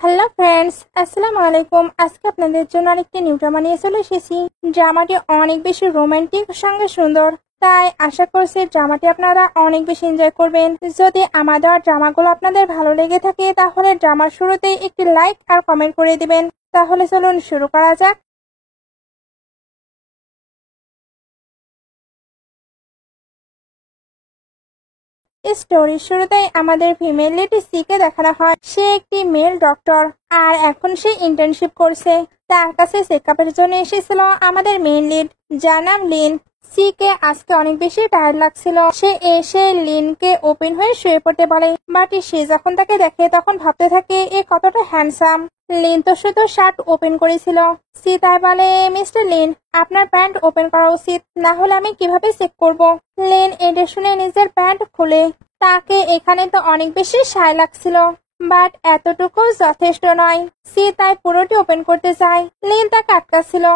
Hello friends, আসসালামু আলাইকুম। আজকে আপনাদের জন্য আরেকটি নিউ ড্রামা নিয়ে চলে এসেছি। ড্রামাটি অনেক বেশি রোমান্টিক সঙ্গে সুন্দর, তাই আশা করছি ড্রামাটি আপনারা অনেক বেশি এনজয় করবেন। যদি আমার দেওয়া ড্রামাগুলো আপনাদের ভালো লেগে থাকে তাহলে ড্রামার শুরুতেই একটি লাইক আর কমেন্ট করে দিবেন। তাহলে চলুন শুরু করা যাক। স্টোরির শুরুতেই আমাদের ফিমেল লিড সিকে দেখানো হয়। সে একটি মেল ডক্টর আর এখন সে ইন্টার্নশিপ করছে। তার কাছে চেকআপের জন্য এসেছিল আমাদের মেইন লিড, যার নাম লিন। সিকে আজকে অনেক বেশি টায়ার্ড লাগছিল। সে এসে লিনকে ওপেন হয়ে শুয়ে পড়তে বলে, বাট সে যখন তাকে দেখে তখন ভাবতে থাকে এ কতটা হ্যান্ডসাম। লিন তো শুধু শার্ট ওপেন করেছিল। সি তাই বলে, মিস্টার লিন, আপনার প্যান্ট ওপেন করা উচিত, না হলে আমি কিভাবে চেক করব। লিন এটা শুনে নিজের প্যান্ট খুলে। তাকে এখানে তো অনেক বেশি সায় লাগছিল, বাট এতটুকু যথেষ্ট নয়। সি তাই পুরোটি ওপেন করতে চায়। লিন তাকে আটকাচ্ছিল,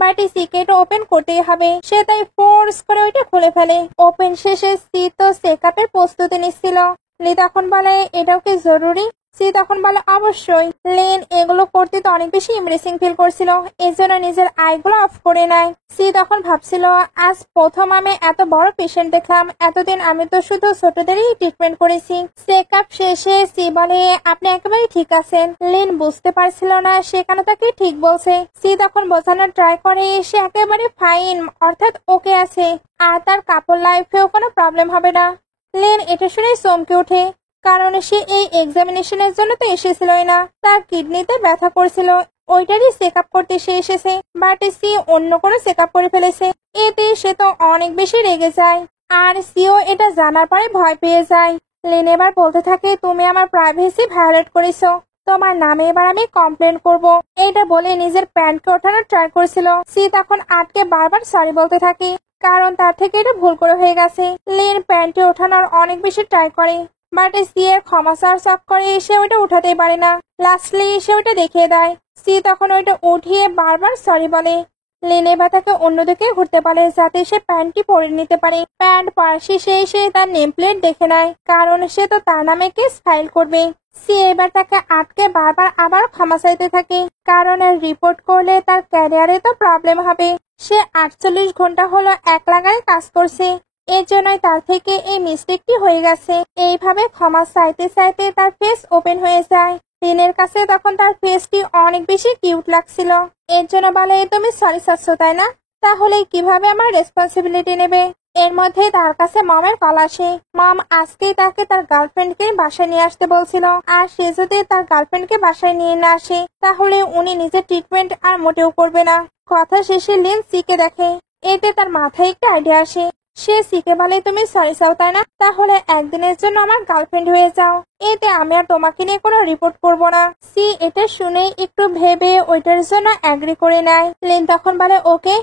বাট সিকে এটা ওপেন করতেই হবে। সে তাই ফোর্স করে ওইটা খুলে ফেলে। ওপেন শেষে সি তো চেকআপের প্রস্তুতি নিচ্ছিল। লি তখন বলে, এটাও কি জরুরি? সি তখন বলে, অবশ্যই। লিন এগুলো করতে তো অনেক বেশি ইমপ্রেসিং ফিল করছিল, এজন্য নিজের আইগুলো অফ করে নেয়। সি তখন ভাবছিল, আজ প্রথম আমি এত বড় পেশেন্ট দেখলাম। এতদিন আমি তো শুধু ছোটদেরই ট্রিটমেন্ট করেছি। চেকআপ শেষে সি বলে, আপনি একেবারে ঠিক আছেন। লিন বুঝতে পারছিল না সে কেন তাকে ঠিক বলছে। সি তখন বোঝানোর ট্রাই করে সে একেবারে ফাইন, অর্থাৎ ওকে আছে, আর তার কাপড় লাইফেও কোনো প্রবলেম হবে না। লিন এটা শুনে চমকে ওঠে, কারণ সে এই এক্সামিনেশনের জন্য তো এসেছিলই না। তার কিডনিতে ব্যথা করছিল, ওইটারই চেক আপ করতে সে এসেছে। বাট সি অন্য কোনো চেক আপ করে ফেলেছে। এতে সে তো অনেক বেশি রেগে যায়, আর সিও এটা জানার পরে ভয় পেয়ে যায়। লিন এবার বলতে থাকে, তুমি আমার প্রাইভেসি ভায়োলেট করেছো, তোমার নামে এবার আমি কমপ্লেন করব। এইটা বলে নিজের প্যান্টকে ওঠানোর ট্রাই করছিল। সি তখন আটকে বারবার সরি বলতে থাকে, কারণ তার থেকে এটা ভুল করে হয়ে গেছে। লিন প্যান্টে ওঠানোর অনেক বেশি ট্রাই করে, বাট সি এর ক্ষমা চাওয়ার চক্করে সে ওইটা উঠাতেই পারে না। লাস্টলি সে ওইটা দেখিয়ে দেয়। সি তখন ওইটা উঠিয়ে বারবার সরি বলে। লিন এবার তাকে অন্যদিকে ঘুরতে পারে যাতে সে প্যান্টটি পরে নিতে পারে। প্যান্ট পরা শেষে সে তার নেম প্লেট দেখে নেয়, কারণ সে তো তার নামে কেস ফাইল করবে। সি এবার তাকে আটকে বারবার আবার ক্ষমা চাইতে থাকে, কারণ এর রিপোর্ট করলে তার ক্যারিয়ারে তো প্রবলেম হবে। সে 48 ঘন্টা হলো এক লাগায় কাজ করছে, এর জন্যই তার থেকে এই মিস্টেকটি হয়ে গেছে। এইভাবে ক্ষমা চাইতে চাইতে তার ফেস ওপেন হয়ে যায়। লিনের কাছে তখন তার ফেসটি অনেক বেশি কিউট লাগছিল, এর জন্য বলে, তুমি সরি চাচ্ছ তাই না? তাহলে কিভাবে আমার রেসপন্সিবিলিটি নেবে? এর মধ্যে তার কাছে মমের কল আসে। মম আজকেই তাকে তার গার্লফ্রেন্ডকে বাসায় নিয়ে আসতে বলছিল, আর সে যদি তার গার্লফ্রেন্ডকে বাসায় নিয়ে না আসে তাহলে উনি নিজের ট্রিটমেন্ট আর মোটেও করবে না। কথা শেষে লিন সিকে দেখে। এতে তার মাথায় একটা আইডিয়া আসে। সে সিকে বলে, তুমি সরি চাও তাই না? তাহলে একদিনের জন্য আমার গার্লফ্রেন্ড হয়ে যাও, এতে আমি আর তোমাকে নিয়ে কোনো রিপোর্ট করব না। সি এটা শুনেই একটু ভেবে ওইটার জন্য অ্যাগ্রি করে নেয়। লিন তখন বলে, ওকে,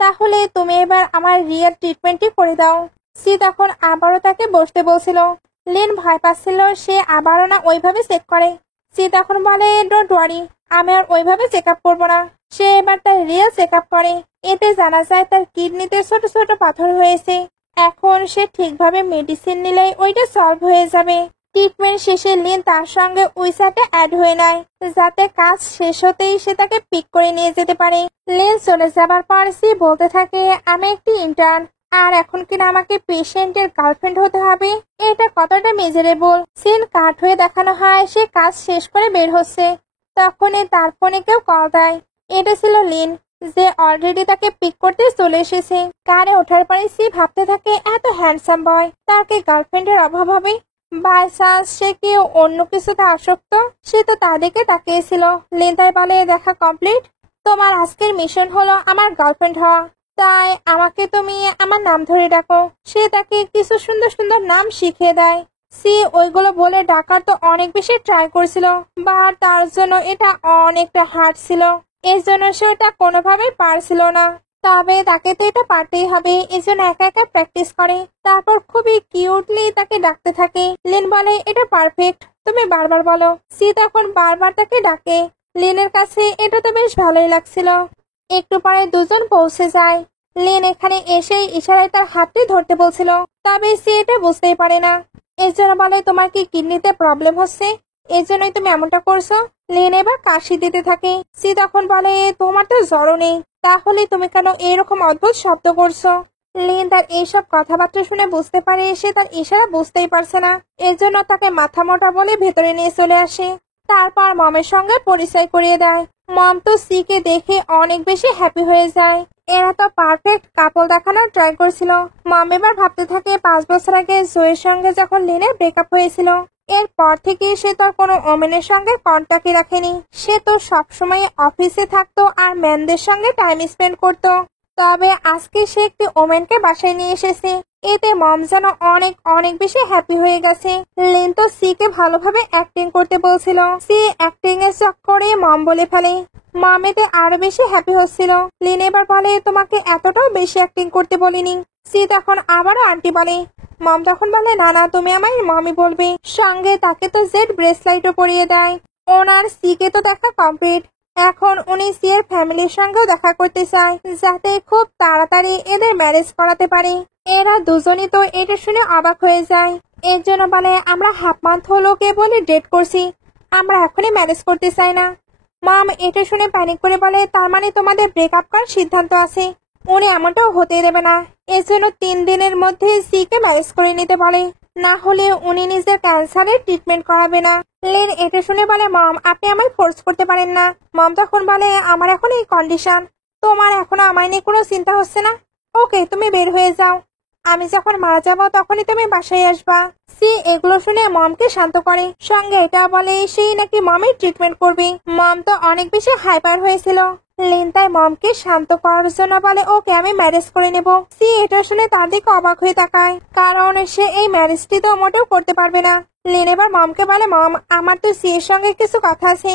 তাহলে তুমি এবার আমার রিয়েল ট্রিটমেন্টই করে দাও। সি তখন আবারও তাকে বসতে বলছিল। লিন ভয় পাচ্ছিল সে আবারও না ওইভাবে চেক করে। সি তখন বলে, ডোন্ট ওয়ারি, আমি আর ওইভাবে চেক আপ করবো না। সে এবার তার রিয়েল চেক আপ করে। এতে জানা যায় তার কিডনিতে ছোট ছোট পাথর হয়েছে। এখন সে ঠিকভাবে মেডিসিন নিলেই ওইটা সলভ হয়ে যাবে। ট্রিটমেন্ট শেষে লিন তার সঙ্গে উইসাটে অ্যাড হয়ে নেয়, যাতে কাজ শেষ হতেই সে তাকে পিক করে নিয়ে যেতে পারে। লিন চলে যাবার পর সি বলতে থাকে, আমি একটি ইন্টার্ন, আর এখন কিনা আমাকে পেশেন্টের গার্লফ্রেন্ড হতে হবে, এটা কতটা মেজারেবল। সিন কাট হয়ে দেখানো হয় সে কাজ শেষ করে বের হচ্ছে। তখনই তার ফোনে কেউ কল দেয়। এটা ছিল লিন, যে অলরেডি তাকে পিক করতে চলে এসেছে। কারে ওঠার পরে সি ভাবতে থাকে, এত হ্যান্ডসাম বয়, তাকে গার্লফ্রেন্ডের অভাব হবে? বাই চান্স সে কি অন্য কিছুতে আসক্ত? সে তো তাদেরকে তাকিয়েছিল। লিন তাই বলে, দেখা কমপ্লিট, তোমার আজকের মিশন হলো আমার গার্লফ্রেন্ড হওয়া, তাই আমাকে তুমি আমার নাম ধরে ডাকো। সে তাকে কিছু সুন্দর সুন্দর নাম শিখিয়ে দেয়। সি ওইগুলো বলে ডাকার তো অনেক বেশি ট্রাই করছিল, বা তার জন্য এটা অনেকটা হার্ড ছিল, এর জন্য সে এটা কোনোভাবেই পারছিল না। তবে তাকে তো এটা পারতেই হবে, এই জন্য একা একা প্র্যাকটিস করে। তারপর খুবই কিউটলি তাকে ডাকতে থাকে। লিন বলে, এটা পারফেক্ট, তুমি বারবার বলো। সি তখন বারবার তাকে ডাকে। লিনের কাছে এটা তো বেশ ভালোই লাগছিল। একটু পরে দুজন পৌঁছে যায়। লিন এখানে এসে ইশারায় তার হাতটি ধরতে বলছিল, তবে সে এটা বুঝতেই পারে না। এর জন্য বলে, তোমার কি কিডনিতে প্রবলেম হচ্ছে? এই জন্যই তুমি এমনটা করছো। লিন এবার কাশি দিতে থাকে। সি তখন বলে, তোমার তো জ্বরও নেই, তাহলে তুমি কেন এরকম অদ্ভুত শব্দ করছো? লিন তার এইসব কথাবার্তা শুনে বুঝতে পারে সে তার ইশারা বুঝতেই পারছে না, এর জন্য তাকে মাথা মোটা বলে ভেতরে নিয়ে চলে আসে। তারপর মমের সঙ্গে পরিচয় করিয়ে দেয়। মম তো সি কে দেখে অনেক বেশি হ্যাপি হয়ে যায়। এরা তো পারফেক্ট কাপল দেখানোর ট্রাই করছিল। মম এবার ভাবতে থাকে 5 বছর আগে জয়ের সঙ্গে যখন লিনের ব্রেকআপ হয়েছিল, এরপর থেকে সে তার কোনো ওমেনের সঙ্গে কন্ট্যাক্টই রাখেনি। সে তো সবসময় অফিসে থাকতো আর ম্যানদের সঙ্গে টাইম স্পেন্ড করতো। তবে আজকে সে একটি ওমেনকে বাসায় নিয়ে এসেছে। এতে মম যেন অনেক অনেক বেশি হ্যাপি হয়ে গেছে। লিন তো সি কে ভালোভাবে অ্যাক্টিং করতে বলছিল। সি অ্যাক্টিং এর চক্করে মম বলে ফেলে। মম এতে আরো বেশি হ্যাপি হচ্ছিল। লিন এবার বলে, তোমাকে এতটাও বেশি অ্যাক্টিং করতে বলিনি। সি তখন আবারও আন্টি বলে। মম তখন বলে, না না, তুমি আমায় মমি বলবে। সঙ্গে তাকে তো জেড ব্রেসলাইটও পরিয়ে দেয়। ওনার সি কে তো দেখা কমপ্লিট। এখন উনি সি এর ফ্যামিলির সঙ্গেও দেখা করতে চায়, যাতে খুব তাড়াতাড়ি এদের ম্যারেজ করাতে পারে। এরা দুজনই তো এটা শুনে অবাক হয়ে যায়। এর জন্য বলে, আমরা হাফ মান্থ হলো কেবল ডেট করছি, আমরা এখনই ম্যারেজ করতে চাই না। মম এটা শুনে প্যানিক করে বলে, তার মানে তোমাদের ব্রেকআপ করার সিদ্ধান্ত আছে? উনি এমনটাও হতে দেবে না। এর জন্য 3 দিনের মধ্যে সি কে ম্যারেজ করে নিতে বলে, না হলে উনি নিজের ক্যান্সারের ট্রিটমেন্ট করাবে না। লিন এটা শুনে বলে, মম আপনি আমায় ফোর্স করতে পারেন না। মম তখন বলে, আমার এখন এই কন্ডিশন, তোমার এখনো আমায় নিয়ে কোনো চিন্তা হচ্ছে না। ওকে, তুমি বের হয়ে যাও, আমি যখন মারা যাবো তখনই তুমি বাসায় আসবা। সি এগুলো শুনে মমকে শান্ত করে। সঙ্গে এটা বলে সেই নাকি মমের ট্রিটমেন্ট করবে। মম তো অনেক বেশি হাইপার হয়েছিল। লিন তাই মমকে শান্ত করার জন্য বলে, ওকে আমি ম্যারেজ করে নেব। সি এটা শুনে তার দিকে অবাক হয়ে তাকায়, কারণ সে এই ম্যারেজটি তো মোটেও করতে পারবে না। লিন এবার মমকে বলে, মম আমার তো সি এর সঙ্গে কিছু কথা আছে।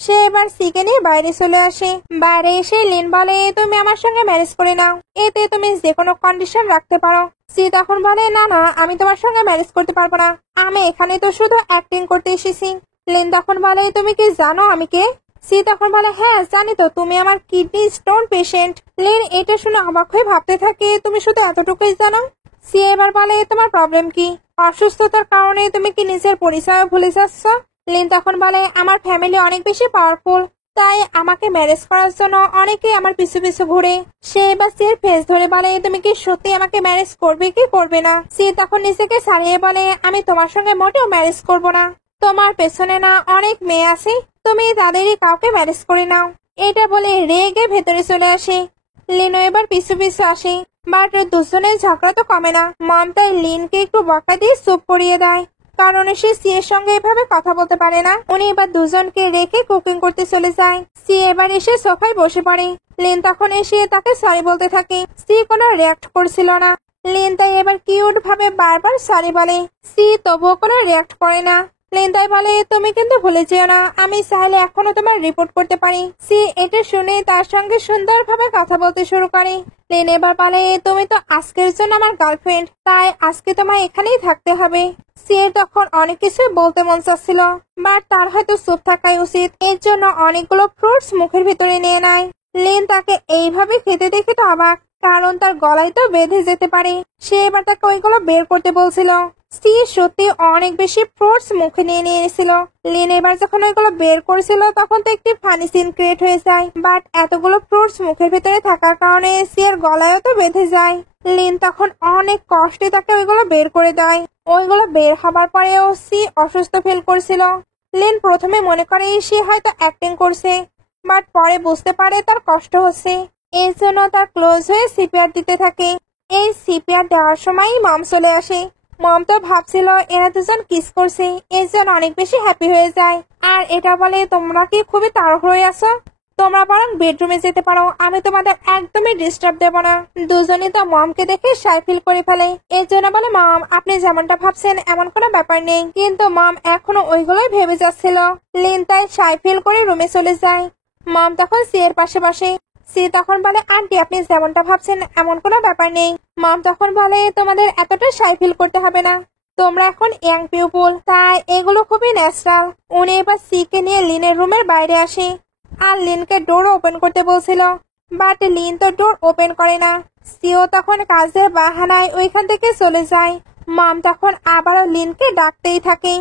সে এবার সি কে নিয়ে বাইরে চলে আসে। বাইরে এসে লিন বলে, তুমি আমার সঙ্গে ম্যারেজ করে নাও, এতে তুমি যে কোনো কন্ডিশন রাখতে পারো। সি তখন বলে, না না, আমি তোমার সঙ্গে ম্যারেজ করতে পারবো না, আমি এখানে তো শুধু অ্যাক্টিং করতে এসেছি। লিন তখন বলে, তুমি কি জানো আমি কে? সি তখন বলে, হ্যাঁ জানি তো, তুমি আমার কিডনি স্টোন পেশেন্ট। লিন এটা শুনে অবাক হয়ে ভাবতে থাকে, তুমি শুধু এতটুকুই জানো? সি এবার বলে, তোমার প্রবলেম কি? অসুস্থতার কারণে তুমি কি নিজের পরিচয় ভুলে যাচ্ছ? লিন তখন বলে, আমার ফ্যামিলি অনেক বেশি পাওয়ারফুল, তাই আমাকে ম্যারেজ করার জন্য অনেকেই আমার পিছু পিছু ঘুরে। সে এবার সির ফেস ধরে বলে, তুমি কি সত্যি আমাকে ম্যারেজ করবে কি করবে না? সি তখন নিজেকে ছাড়িয়ে বলে, আমি তোমার সঙ্গে মোটেও ম্যারেজ করব না। তোমার পেছনে না অনেক মেয়ে আছে, তুমি তাদেরই কাউকে ম্যারেজ করে নাও। এটা বলে রেগে ভেতরে চলে আসে। লিনও এবার পিছু পিছু আসে, বাট দুজনের ঝগড়া তো কমে না। মম তাই লিনকে একটু বকা দিয়ে চুপ করিয়ে দেয়, কারণ সে সি এর সঙ্গে এভাবে কথা বলতে পারে না। উনি এবার দুজনকে রেখে কুকিং করতে চলে যায়। সি এবার এসে সোফায় বসে পড়ে। লিন তখন এসে তাকে সরি বলতে থাকে। সি কোনো রিয়াক্ট করছিল না। লিন তাই এবার কিউট ভাবে বারবার সরি বলে। সি তবুও কোনো রিয়াক্ট করে না। লিন তাই বলে, তুমি কিন্তু ভুলে যেও না, আমি চাইলে এখনো তোমার রিপোর্ট করতে পারি। সি এটা শুনে তার সঙ্গে সুন্দরভাবে কথা বলতে শুরু করে। লিন এবার বলে, তুমি তো আজকের জন্য আমার গার্লফ্রেন্ড, তাই আজকে তোমায় এখানেই থাকতে হবে। সি এর তখন অনেক কিছু বলতে মন চাচ্ছিল, বাট তার হয়তো চুপ থাকাই উচিত। এর জন্য অনেকগুলো ফ্রুটস মুখের ভিতরে নিয়ে নেয়। লিন তাকে এইভাবে খেতে দেখে তো অবাক, কারণ তার গলায় তো বেঁধে যেতে পারে। সে এবার তাকে ওইগুলো বের করতে বলছিল। সি সত্যি অনেক বেশি ফ্রুটস মুখে নিয়ে নিয়েছিল। লিন এবার যখন ওইগুলো বের করেছিল তখন তো একটি ফানি সিন ক্রিয়েট হয়ে যায়, বাট এতগুলো ফ্রুটস মুখের ভিতরে থাকার কারণে সি এর গলায়ও তো বেঁধে যায়। লিন তখন অনেক কষ্টে তাকে ওইগুলো বের করে দেয়। ওইগুলো বের হবার পরেও সি অসুস্থ ফিল করছিল। লিন প্রথমে মনে করে সে হয়তো অ্যাক্টিং করছে, বাট পরে বুঝতে পারে তার কষ্ট হচ্ছে। এই জন্য তার ক্লোজ হয়ে সিপিআর দিতে থাকে। এই সিপিআর দেওয়ার সময় মম চলে আসে। মম তো ভাবছিল এরা দুজন কিস করছে, এর জন্য অনেক বেশি হ্যাপি হয়ে যায়। আর এটা বলে, তোমরা কি খুবই তাড়াহুড়োয় আছো? তোমরা বরং বেডরুমে যেতে পারো, আমি তোমাদের একদমই ডিস্টার্ব দেব না। দুজনই তো মমকে দেখে শাই ফিল করে ফেলে। এর জন্য বলে, মম আপনি যেমনটা ভাবছেন এমন কোনো ব্যাপার নেই। কিন্তু মম এখনো ওইগুলোই ভেবে যাচ্ছিল। লিন তাই শাই ফিল করে রুমে চলে যায়। মম তখন সি এর পাশে বসে। সি তখন বলে, আন্টি আপনি যেমনটা ভাবছেন এমন কোনো ব্যাপার নেই। মম তখন বলে, তোমাদের এতটা শাই ফিল করতে হবে না, তোমরা এখন ইয়াং পিউপল, তাই এগুলো খুবই ন্যাচারাল। উনি এবার সি কে নিয়ে লিনের রুমের বাইরে আসে আর লিনকে ডোর ওপেন করতে বলছিল, বাট লিন তো ডোর ওপেন করে না। সিও তখন কাজের বাহানায় ওইখান থেকে চলে যায়। মম তখন আবারও লিনকে ডাকতেই থাকে।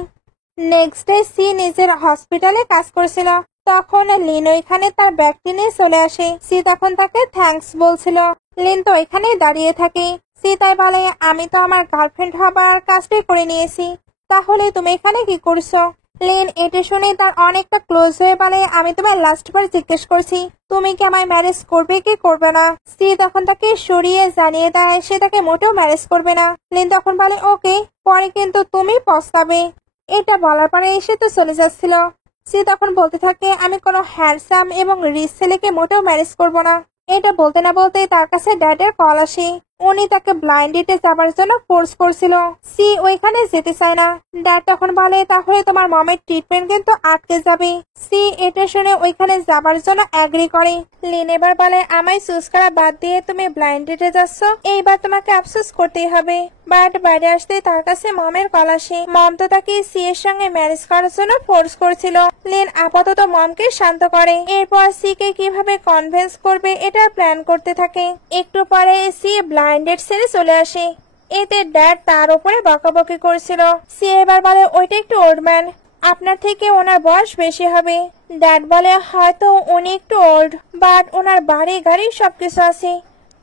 নেক্সট ডে সি নিজের হসপিটালে কাজ করছিল। তখন লিন ওইখানে তার ব্যাগটি নিয়ে চলে আসে। সি তখন তাকে থ্যাঙ্কস বলছিল। লিন তো ওইখানেই দাঁড়িয়ে থাকে। সি তাই বলে, আমি তো আমার গার্লফ্রেন্ড হবার কাজটাই করে নিয়েছি, তাহলে তুমি এখানে কি করছো? লিন এটা শুনে তার অনেকটা ক্লোজ হয়ে বলে, আমি তোমায় লাস্ট বার জিজ্ঞেস করছি তুমি কি আমায় ম্যারেজ করবে কি করবে না। সি তখন তাকে সরিয়ে জানিয়ে দেয় সে তাকে মোটেও ম্যারেজ করবে না। লিন তখন বলে, ওকে, পরে কিন্তু তুমি পস্তাবে। এটা বলার পরে এসে তো চলে যাচ্ছিল। সে তখন বলতে থাকে, আমি কোনো হ্যান্ডসাম এবং রিচ ছেলেকে মোটেও ম্যারেজ করব না। এটা বলতে না বলতে তার কাছে ড্যাডের কল আসে। উনি তাকে ব্লাইন্ড ডেটে যাবার জন্য ফোর্স করছিল। সি ওইখানে যেতে চায় না। ড্যাড তখন বলে, তাহলে তোমার মমের ট্রিটমেন্ট কিন্তু আটকে যাবে। সি এটা শুনে ওইখানে যাবার জন্য অ্যাগ্রি করে। লিন এবার বলে, আমায় চুজ করা বাদ দিয়ে তুমি ব্লাইন্ড ডেটে যাচ্ছ, এইবার তোমাকে আফসোস করতেই হবে। বাট বাইরে আসতেই তার কাছে মমের কল আসে। মম তো তাকে সি এর সঙ্গে ম্যারেজ করার জন্য ফোর্স করছিল। লিন আপাতত মমকে শান্ত করে। এরপর সি কে কিভাবে কনভিন্স করবে এটা প্ল্যান করতে থাকে। একটু পরে সি ব্লাইন্ডেড ছেড়ে চলে আসে। এতে ড্যাড তার উপরে বকাবকি করছিল। সি এবার বলে, ওইটা একটু ওল্ড ম্যান, আপনার থেকে ওনার বয়স বেশি হবে। ড্যাড বলে, হয়তো উনি একটু ওল্ড, বাট ওনার বাড়ি গাড়ি সবকিছু আছে,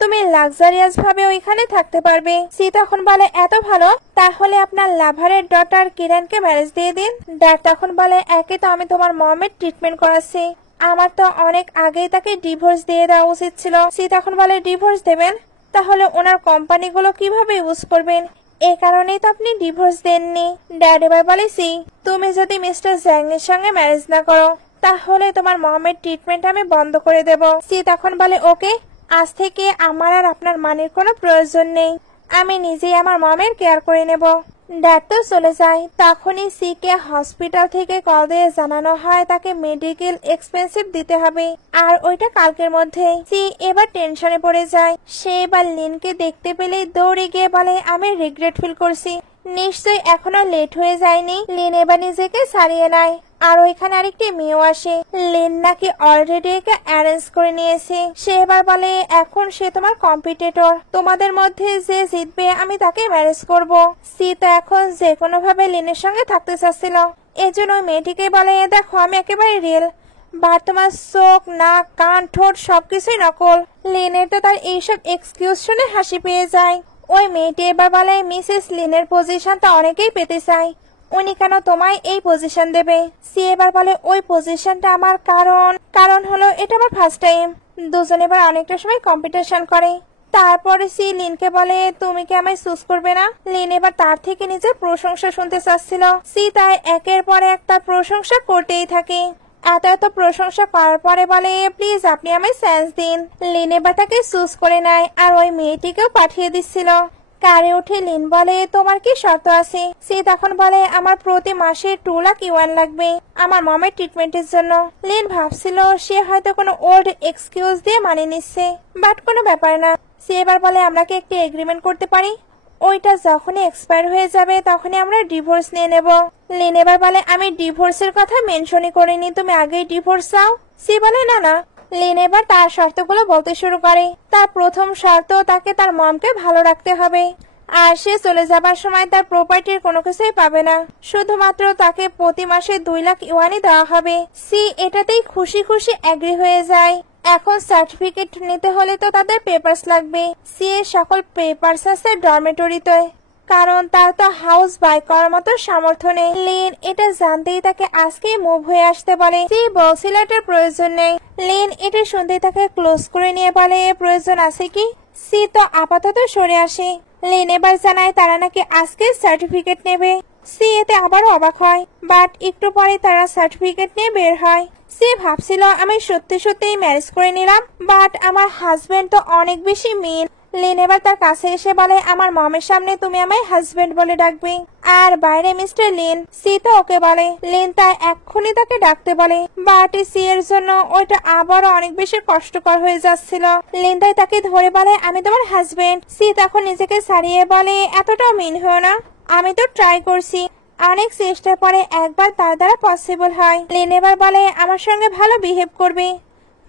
তুমি লাক্সারিয়াস ভাবে ওইখানে থাকতে পারবে। সি তখন বলে, এত ভালো, তাহলে আপনার লাভারের ডটার কিরণকে ম্যারেজ দিয়ে দিন। ড্যাড তখন বলে, একে তো আমি তোমার মমের ট্রিটমেন্ট করাচ্ছি, আমার তো অনেক আগেই তাকে ডিভোর্স দিয়ে দেওয়া উচিত ছিল। সি তখন বলে, ডিভোর্স দেবেন? তাহলে ওনার কোম্পানিগুলো কিভাবে ইউজ করবেন? এই কারণেই তো আপনি ডিভোর্স দেননি। ড্যাড এবার বলে, সি তুমি যদি মিস্টার জ্যাংয়ের সঙ্গে ম্যারেজ না করো তাহলে তোমার মমের ট্রিটমেন্ট আমি বন্ধ করে দেব। সি তখন বলে, ওকে, আজ থেকে আমার আর আপনার মানির কোনো প্রয়োজন নেই, আমি নিজেই আমার মমের কেয়ার করে নেব। ড্যাড তো চলে যায়। তখনই সি কে হসপিটাল থেকে কল দিয়ে জানানো হয় তাকে মেডিকেল এক্সপেন্সিভ দিতে হবে, আর ওইটা কালকের মধ্যে। সি এবার টেনশনে পড়ে যায়। সে এবার লিনকে দেখতে পেলেই দৌড়ে গিয়ে বলে, আমি রিগ্রেট ফিল করছি, নিশ্চয়ই এখনো লেট হয়ে যায়নি। লিন এবার নিজেকে ছাড়িয়ে নেয়। আর ওইখানে আরেকটি মেয়েও আসে। লিন নাকি অলরেডি একে অ্যারেঞ্জ করে নিয়েছে। সে এবার বলে, এখন সে তোমার কম্পিটিটর, তোমাদের মধ্যে যে জিতবে আমি তাকে ম্যারেজ করব। সি তো এখন যে কোনো ভাবে লিনের সঙ্গে থাকতে চাচ্ছিল। এজন্য ওই মেয়েটিকে বলে, দেখো আমি একেবারে রিয়েল, বাট তোমার চোখ, নাক, কান, ঠোঁট সবকিছুই নকল। লিনের তো তার এইসব এক্সকিউজ শুনে হাসি পেয়ে যায়। ওই মেয়েটি এবার বলে, মিসেস লিনের পজিশন তো অনেকেই পেতে চায়, উনি কেন তোমায় এই পজিশন দেবে? সি এবার বলে, ওই পজিশনটা আমার কারণ হলো এটা আমার ফার্স্ট টাইম। দুজন এবার অনেকটা সময় কম্পিটিশন করে। তারপরে সি লিনকে বলে, তুমি কি আমায় চুজ করবে না? লিন এবার তার থেকে নিজের প্রশংসা শুনতে চাচ্ছিল। সি তাই একের পর এক তার প্রশংসা করতেই থাকে। এত প্রশংসা করার পরে বলে, প্লিজ আপনি আমায় চান্স দিন। লিন এবার তাকে চুজ করে নেয় আর ওই মেয়েটিকেও পাঠিয়ে দিচ্ছিল। কারে উঠে লিন বলে, তোমার কি শর্ত আছে? সে তখন বলে, আমার প্রতি মাসে 2 লাখ ইউয়ান লাগবে আমার মমের ট্রিটমেন্টের জন্য। লিন ভাবছিল সে হয়তো কোনো ওল্ড এক্সকিউজ দিয়ে মানে নিচ্ছে, বাট কোনো ব্যাপার না। সে এবার বলে, আমরা কি একটি এগ্রিমেন্ট করতে পারি? ওইটা যখনই এক্সপায়ার হয়ে যাবে তখনই আমরা ডিভোর্স নিয়ে নেব। লিন এবার বলে, আমি ডিভোর্সের কথা মেনশনই করিনি, তুমি আগেই ডিভোর্স চাও? সে বলে, না না। লিন এবার তার শর্তগুলো বলতে শুরু করে। তার প্রথম শর্ত, তাকে তার মমকে ভালো রাখতে হবে, আর সে চলে যাবার সময় তার প্রপার্টির কোনো কিছুই পাবে না, শুধুমাত্র তাকে প্রতি মাসে 2 লাখ ইউয়ানই দেওয়া হবে। সি এটাতেই খুশি খুশি এগ্রি হয়ে যায়। এখন সার্টিফিকেট নিতে হলে তো তাদের পেপারস লাগবে। সি এর সকল পেপারস আছে ডরমেটরিতে, কারণ তার তো হাউস বাই করার মতো সামর্থ্য নেই। লিন এটা জানতেই তাকে আজকে মুভ হয়ে আসতে বলে। সি বলছিল এটার প্রয়োজন নেই। লিন এটা শুনতেই তাকে ক্লোজ করে নিয়ে বলে, প্রয়োজন আছে কি? সি তো আপাতত সরে আসে। লিন এবার জানায় তারা নাকি আজকে সার্টিফিকেট নেবে। সি এতে আবারও অবাক হয়, বাট একটু পরে তারা সার্টিফিকেট নিয়ে বের হয়। সি ভাবছিল, আমি সত্যি সত্যিই ম্যারেজ করে নিলাম, বাট আমার হাজবেন্ড তো অনেক বেশি মিন। লিন এবার তার কাছে এসে বলে, আমার মমের সামনে তুমি আমায় হাজবেন্ড বলে ডাকবে, আর বাইরে মিস্টার লিন। সি তো ওকে বলে। লিন তাই এক্ষুনি তাকে ডাকতে বলে, বাট সি এর জন্য ওইটা আবারও অনেক বেশি কষ্টকর হয়ে যাচ্ছিল। লিন তাই তাকে ধরে বলে, আমি তোমার হাজবেন্ড। সি তখন নিজেকে ছাড়িয়ে বলে, এতটাও মিন হও না, আমি তো ট্রাই করছি, অনেক চেষ্টার পরে একবার তার দ্বারা পসিবল হয়। লিন এবার বলে, আমার সঙ্গে ভালো বিহেভ করবে,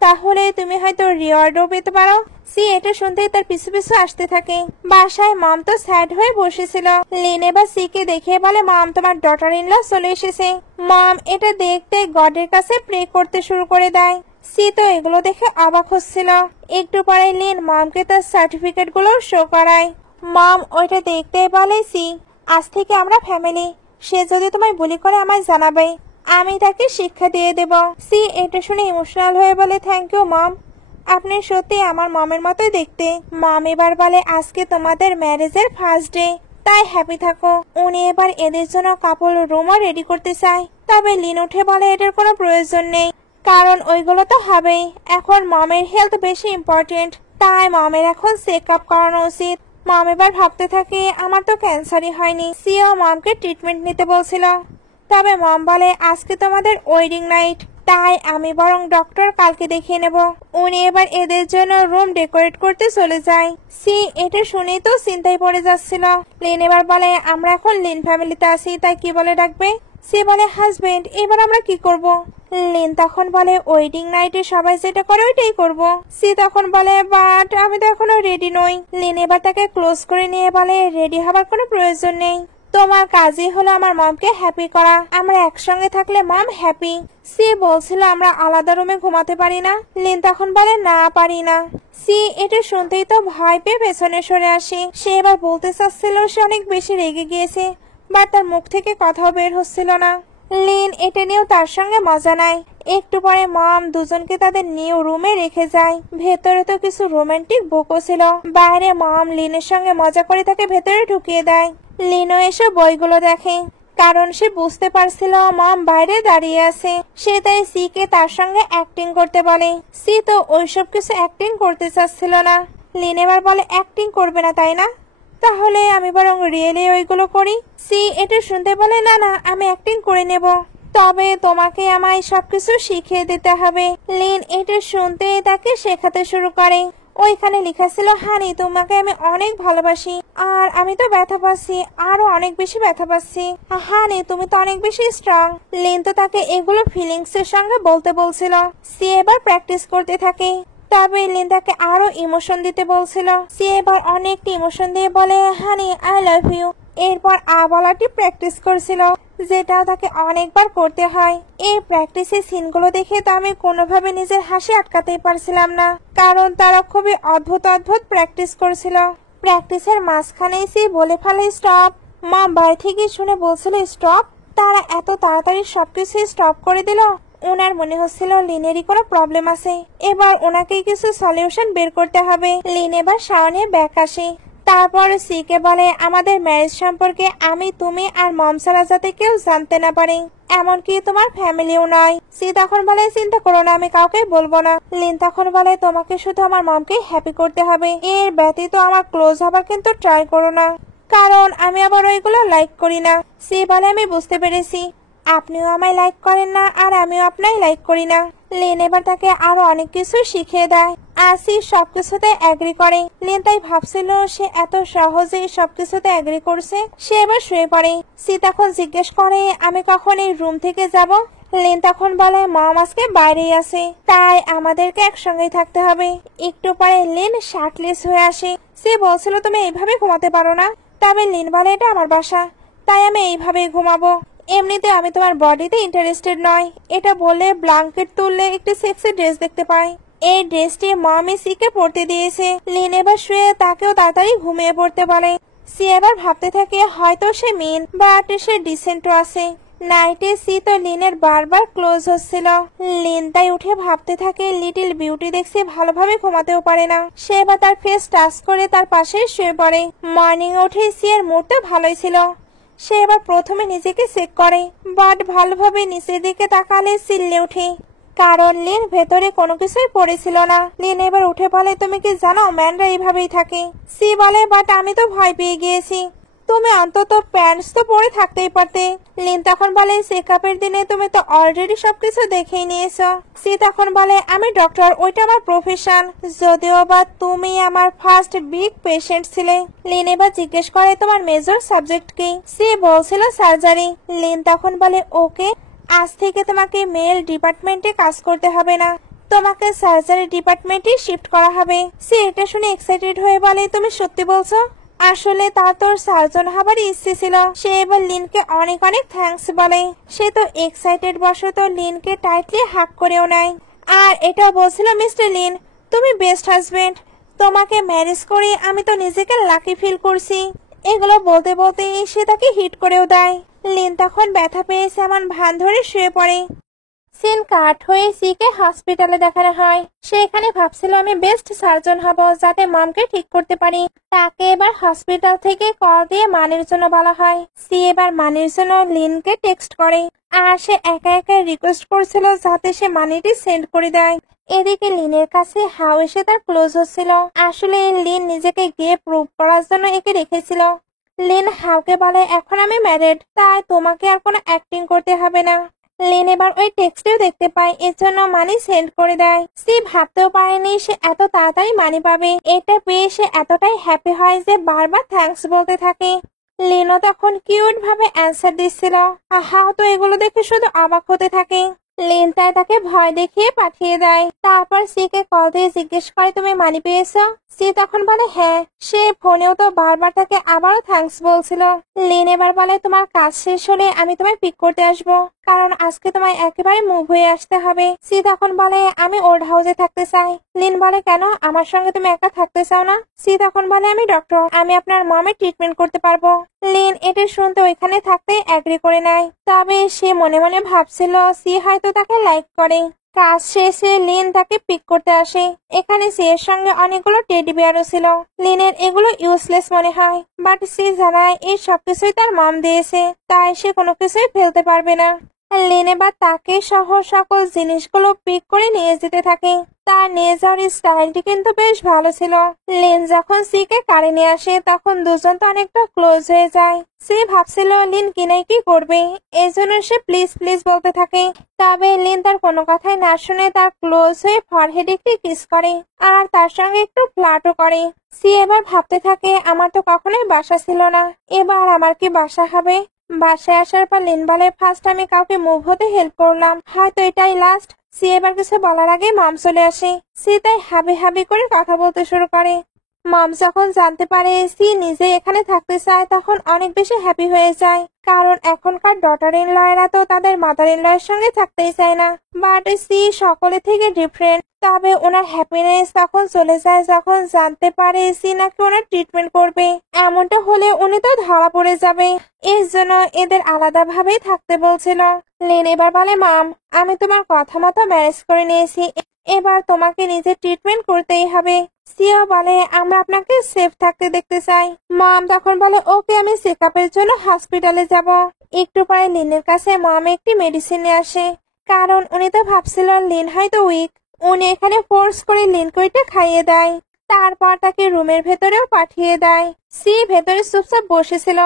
তাহলে তুমি হয়তো রিওয়ার্ডও পেতে পারো। সি এটা শুনতেই তার পিছু পিছু আসতে থাকে। বাসায় মম তো স্যাড হয়ে বসেছিল। লিন এবার সি কে দেখে বলে, মম তোমার ডটার ইন ল চলে এসেছে। মম এটা দেখতে গডের কাছে প্রে করতে শুরু করে দেয়। সি তো এগুলো দেখে অবাক হচ্ছিল। একটু পরে লিন মমকে তার সার্টিফিকেট গুলো শো করায়। মম ওইটা দেখতে বলে, সি আজ থেকে আমরা ফ্যামিলি। সে যদি তোমায় বুলি করে আমায় জানাবে, আমি তাকে শিক্ষা দিয়ে দেব। সি এটা শুনে ইমোশনাল হয়ে বলে, থ্যাংক ইউ মম, আপনি সত্যি আমার মমের মতোই দেখতে। মম এবার বলে, আজকে তোমাদের ম্যারেজের ফার্স্ট ডে, তাই হ্যাপি থাকো। উনি এবার এদের জন্য কাপল রুমও রেডি করতে চায়। তবে লিন উঠে বলে, এটার কোনো প্রয়োজন নেই, কারণ ওইগুলো তো হবেই। এখন মমের হেলথ বেশি ইম্পর্টেন্ট, তাই মমের এখন চেক আপ করানো উচিত। মম এবার ভাবতে থাকে, আমার তো ক্যান্সারই হয়নি। সিও মমকে ট্রিটমেন্ট নিতে বলছিল। তবে মম বলে, আজকে তোমাদের ওয়েডিং নাইট, তাই আমি বরং ডক্টর কালকে দেখিয়ে নেব। উনি এবার এদের জন্য রুম ডেকোরেট করতে চলে যায়। সি এটা শুনেই তো চিন্তায় পড়ে যাচ্ছিল। লিন এবার বলে, আমরা এখন লিন ফ্যামিলিতে আছি, তাই কি বলে ডাকবে? সি বলে, হাজবেন্ড। এবার আমরা কি করব? লিন তখন বলে, ওয়েডিং নাইটে সবাই যেটা করে ওইটাই করব। সি তখন বলে, বাট আমি তো এখনো রেডি নই। লিন এবার তাকে ক্লোজ করে নিয়ে বলে, রেডি হবার কোনো প্রয়োজন নেই, তোমার কাজই হলো আমার মমকে হ্যাপি করা। আমরা একসঙ্গে থাকলে মম হ্যাপি। সি বলছিল, আমরা আলাদা রুমে ঘুমাতে পারি না? লিন তখন বলে, না পারি না। সি এটা শুনতেই তো ভয় পেয়ে পেছনে সরে আসে। সে এবার বলতে চাচ্ছিল সে অনেক বেশি রেগে গিয়েছে, বাট তার মুখ থেকে কথাও বের হচ্ছিল না। লিন এটা নিয়েও তার সঙ্গে মজা নাই। একটু পরে মম দুজনকে তাদের নিউ রুমে রেখে যায়। ভেতরে তো কিছু রোমান্টিক বুকও ছিল। বাইরে মম লিনের সঙ্গে মজা করে তাকে ভেতরে ঢুকিয়ে দেয়। লিনও এসে বইগুলো দেখে, কারণ সে বুঝতে পারছিল মম বাইরে দাঁড়িয়ে আছে। সে তাই সি কে তার সঙ্গে অ্যাক্টিং করতে বলে। সি তো ওইসব কিছু অ্যাক্টিং করতে চাচ্ছিল না। লিন এবার বলে, অ্যাক্টিং করবে না তাই না? তাহলে আমি বরং রিয়েলি ওইগুলো করি। সি এটা শুনতে বলে, না না, আমি অ্যাক্টিং করে নেব, তবে তোমাকে আমায় সবকিছু শিখিয়ে দিতে হবে। লিন এটা শুনতে তাকে শেখাতে শুরু করে। ওইখানে লেখা ছিল, হানি তোমাকে আমি অনেক ভালোবাসি, আর আমি তো ব্যথা পাচ্ছি, আরো অনেক বেশি ব্যথা পাচ্ছি। হানি তুমি তো অনেক বেশি স্ট্রং। লিন তো তাকে এগুলো ফিলিংস এর সঙ্গে বলতে বলছিল। সি এবার প্র্যাকটিস করতে থাকে। তবে লিন তাকে আরো ইমোশন দিতে বলছিল। সি এবার অনেকটি ইমোশন দিয়ে বলে, হানি আই লাভ ইউ। এরপর বলাটি প্র্যাকটিস করছিল, যেটাও তাকে অনেকবার করতে হয়। এই প্র্যাকটিসের সিনগুলো দেখে তো আমি কোনোভাবে নিজের হাসি আটকাতেই পারছিলাম না, কারণ তারা খুবই অদ্ভুত অদ্ভুত প্র্যাকটিস করছিল। প্র্যাকটিসের মাঝখানেই সে বলে ফেলে, স্টপ। মা বাড়ি থেকে শুনে বলছিল স্টপ। তারা এত তাড়াতাড়ি সবকিছু স্টপ করে দিল। ওনার মনে হচ্ছিল লিনেরই কোনো প্রবলেম আছে, এবার ওনাকে কিছু সলিউশন বের করতে হবে। লিন এবার শাওনে ব্যাক আসে। তারপর সি কে বলে, আমাদের ম্যারেজ সম্পর্কে আমি, তুমি আর মম ছাড়া যাতে কেউ জানতে না পারে, এমনকি তোমার ফ্যামিলিও নয়। সি তখন বলে, চিন্তা করো না, আমি কাউকে বলবো না। লিন তখন বলে, তোমাকে শুধু আমার মমকে হ্যাপি করতে হবে, এর ব্যতীত আমার ক্লোজ হবার কিন্তু ট্রাই করো না, কারণ আমি আবার ওইগুলো লাইক করি না। সি বলে, আমি বুঝতে পেরেছি, আপনিও আমায় লাইক করেন না, আর আমিও আপনাই লাইক করি না। লিন এবার তাকে আরো অনেক কিছু শিখিয়ে দেয়, আর সি সবকিছুতে এগ্রি করে। লিন তাই ভাবছিল সে এত সহজেই সবকিছুতে এগ্রি করছে। সে এবার শুয়ে পড়ে। সি তখন জিজ্ঞেস করে, আমি কখন এই রুম থেকে যাব? লিন তখন বলে, মম আজকে বাইরেই আছে, তাই আমাদেরকে একসঙ্গেই থাকতে হবে। একটু পরে লিন শার্টলেস হয়ে আসে। সে বলছিল, তুমি এইভাবে ঘুমাতে পারো না? তবে লিন বলে, এটা আমার বাসা, তাই আমি এইভাবেই ঘুমাবো, এমনিতে আমি তোমার বডিতে ইন্টারেস্টেড নয়। এটা বলে ব্ল্যাঙ্কেট তুললে একটি সেক্সি ড্রেস দেখতে পাই। এই ড্রেসটি মমি সিকে পরতে দিয়েছে। লিন এবার শুয়ে তাকেও তাড়াতাড়ি ঘুমিয়ে পড়তে বলে। সি এবার ভাবতে থাকে, হয়তো সে মেন, বাট সে ডিসেন্টও আছে। নাইটে সি তো লিনের বারবার ক্লোজ হচ্ছিল। লিন তাই উঠে ভাবতে থাকে, লিটিল বিউটি দেখছি ভালোভাবে ঘুমাতেও পারে না। সে এবার তার ফেস টাচ করে তার পাশে শুয়ে পড়ে। মর্নিং উঠে সি এর মুডটা ভালোই ছিল। সে এবার প্রথমে নিজেকে চেক করে, বাট ভালোভাবে নিচের দিকে তাকালে চিল্লে ওঠে, কারণ লিন ভেতরে কোনো কিছুই পড়েছিল না। লিন এবার উঠে বলে, তুমি কি জানো ম্যানরা এইভাবেই থাকে? সি বলে, বাট আমি তো ভয় পেয়ে গিয়েছি, তুমি অন্তত প্যান্টস তো পরে থাকতেই পারতে। লিন তখন বলে, চেকআপের দিনে তুমি তো অলরেডি সবকিছু দেখেই নিয়েছো। সি তখন বলে, আমি ডক্টর, ওইটা আমার প্রফেশন, যদিও বা তুমি আমার ফার্স্ট বিগ পেশেন্ট ছিলে। লিন এবার জিজ্ঞেস করে, তোমার মেজর সাবজেক্ট কি? সি বলছিল সার্জারি। লিন তখন বলে, ওকে, আজ থেকে তোমাকে মেল ডিপার্টমেন্টে কাজ করতে হবে না, তোমাকে সার্জারি ডিপার্টমেন্টে শিফট করা হবে। সে এটা শুনে এক্সাইটেড হয়ে বলে, তুমি সত্যি বলছো? আসলে তার তোর সার্জন হবার ইচ্ছে ছিল। সে এবার লিনকে অনেক অনেক থ্যাঙ্কস বলে। সে তো এক্সাইটেড বশত লিনকে টাইটলি হাক করেও নেয়। আর এটাও বলছিল, মিস্টার লিন তুমি বেস্ট হাজবেন্ড, তোমাকে ম্যারেজ করে আমি তো নিজেকে লাকি ফিল করছি। এগুলো বলতে বলতে সে তাকে হিট করেও দেয়। লিন তখন ব্যথা পেয়ে এমন ভান ধরে শুয়ে পড়ে। সিন কাট হয়ে সিকে হসপিটালে দেখানো হয়। সে এখানে ভাবছিল আমি বেস্ট সার্জন হব যাতে মমকে ঠিক করতে পারি। তাকে এবার হসপিটাল থেকে কল দিয়ে মানির জন্য বলা হয়। সি এবার মানির জন্য লিনকে টেক্সট করে। আর সে একা একা রিকোয়েস্ট করছিল যাতে সে মানিটি সেন্ড করে দেয়। এদিকে লিনের কাছে হাউ এসে তার ক্লোজ হচ্ছিল। আসলে লিন নিজেকে গিয়ে প্রুভ করার জন্য একে রেখেছিল। লিন হাউকে বলে, এখন আমি ম্যারিড, তাই তোমাকে আর কোনো অ্যাক্টিং করতে হবে না। লিন এবার ওই টেক্সটেও দেখতে পায়, এর জন্য মানি সেন্ড করে দেয়। সে ভাবতেও পারেনি সে এত তাড়াতাড়ি মানি পাবে। এটা পেয়ে সে এতটাই হ্যাপি হয় যে বারবার থ্যাঙ্কস বলতে থাকে। লিনও তখন কিউট ভাবে অ্যান্সার দিচ্ছিল। হাউ তো এগুলো দেখে শুধু অবাক হতে থাকে। লিন তাই তাকে ভয় দেখিয়ে পাঠিয়ে দেয়। তারপর সিকে কল দিয়ে জিজ্ঞেস করে, তুমি মানি পেয়েছো? সি তখন বলে হ্যাঁ। সে ফোনেও তো বারবার তাকে আবারও থ্যাঙ্কস বলছিল। লিন এবার বলে, তোমার কাজ শেষ হলে আমি তোমায় পিক করতে আসবো, কারণ আজকে তোমায় একেবারে মুভ হয়ে আসতে হবে। সি তখন বলে, আমি ওল্ড হাউসে থাকতে চাই। লিন বলে, কেন, আমার সঙ্গে তুমি একা থাকতে চাও না? সি তখন বলে, আমি ডক্টর, আমি আপনার মমের ট্রিটমেন্ট করতে পারবো। লিন এটা শুনতে ওইখানে থাকতে এগ্রি করে নেয়। তবে সে মনে মনে ভাবছিল সি হয়তো তাকে লাইক করে। কাজ শেষে লিন তাকে পিক করতে আসে। এখানে সি এর সঙ্গে অনেকগুলো টেডি বিয়ারও ছিল। লিনের এগুলো ইউজলেস মনে হয়, বাট সি জানায় এই সবকিছুই তার মম দিয়েছে, তাই সে কোনো কিছুই ফেলতে পারবে না। লিন এবার তাকে সহ সকল জিনিসগুলো পিক করে নিয়ে যেতে থাকে। তার নিয়ে যাওয়ার স্টাইলটি কিন্তু বেশ ভালো ছিল। লিন যখন সিকে কারে নিয়ে আসে তখন দুজন তো অনেকটা ক্লোজ হয়ে যায়। সে ভাবছিল লিন কিনে কি করবে, এই জন্য সে প্লিজ প্লিজ বলতে থাকে। তবে লিন তার কোনো কথাই না শুনে তার ক্লোজ হয়ে ফরহেড একটি কিস করে আর তার সঙ্গে একটু ফ্লার্টও করে। সি এবার ভাবতে থাকে, আমার তো কখনোই বাসা ছিল না, এবার আমার কি বাসা হবে? বাসায় আসার পর লিন বলে, ফার্স্ট আমি কাউকে মুভ হতে হেল্প করলাম, হয়তো এটাই লাস্ট। সি এবার কিছু বলার আগে মম চলে আসে। সি তাই হাবি হাবি করে কথা বলতে শুরু করে। মম যখন জানতে পারে সি নিজে এখানে থাকতে চায় তখন অনেক বেশি হ্যাপি হয়ে যায়, কারণ এখনকার ডটার ইন লয়েরা তো তাদের মাদার ইন লয়ের সঙ্গে থাকতেই চায় না। বাট সি সকলে থেকে ডিফারেন্ট। তবে ওনার হ্যাপিনেস তখন চলে যায় যখন জানতে পারে সি নাকি ওনার ট্রিটমেন্ট করবে। এমনটা হলে উনি তো ধরা পড়ে যাবে, এর জন্য এদের আলাদা ভাবেই থাকতে বলছিল। লিন এবার বলে, মম আমি তোমার কথা মতো ম্যানেজ করে নিয়েছি, এবার তোমাকে নিজের ট্রিটমেন্ট করতেই হবে। সিও বলে, আমরা আপনাকে সেফ থাকতে দেখতে চাই। মম তখন বলে, ওকে আমি চেক আপের জন্য হসপিটালে যাব। একটু পরে লিনের কাছে মম একটি মেডিসিন নিয়ে আসে, কারণ উনি তো ভাবছিল লিন হয়তো উইক। উনি এখানে ফোর্স করে লিনকে ওইটা খাইয়ে দেয়। তারপর তাকে রুমের ভেতরেও পাঠিয়ে দেয়। সি ভেতরে চুপচাপ বসেছিল।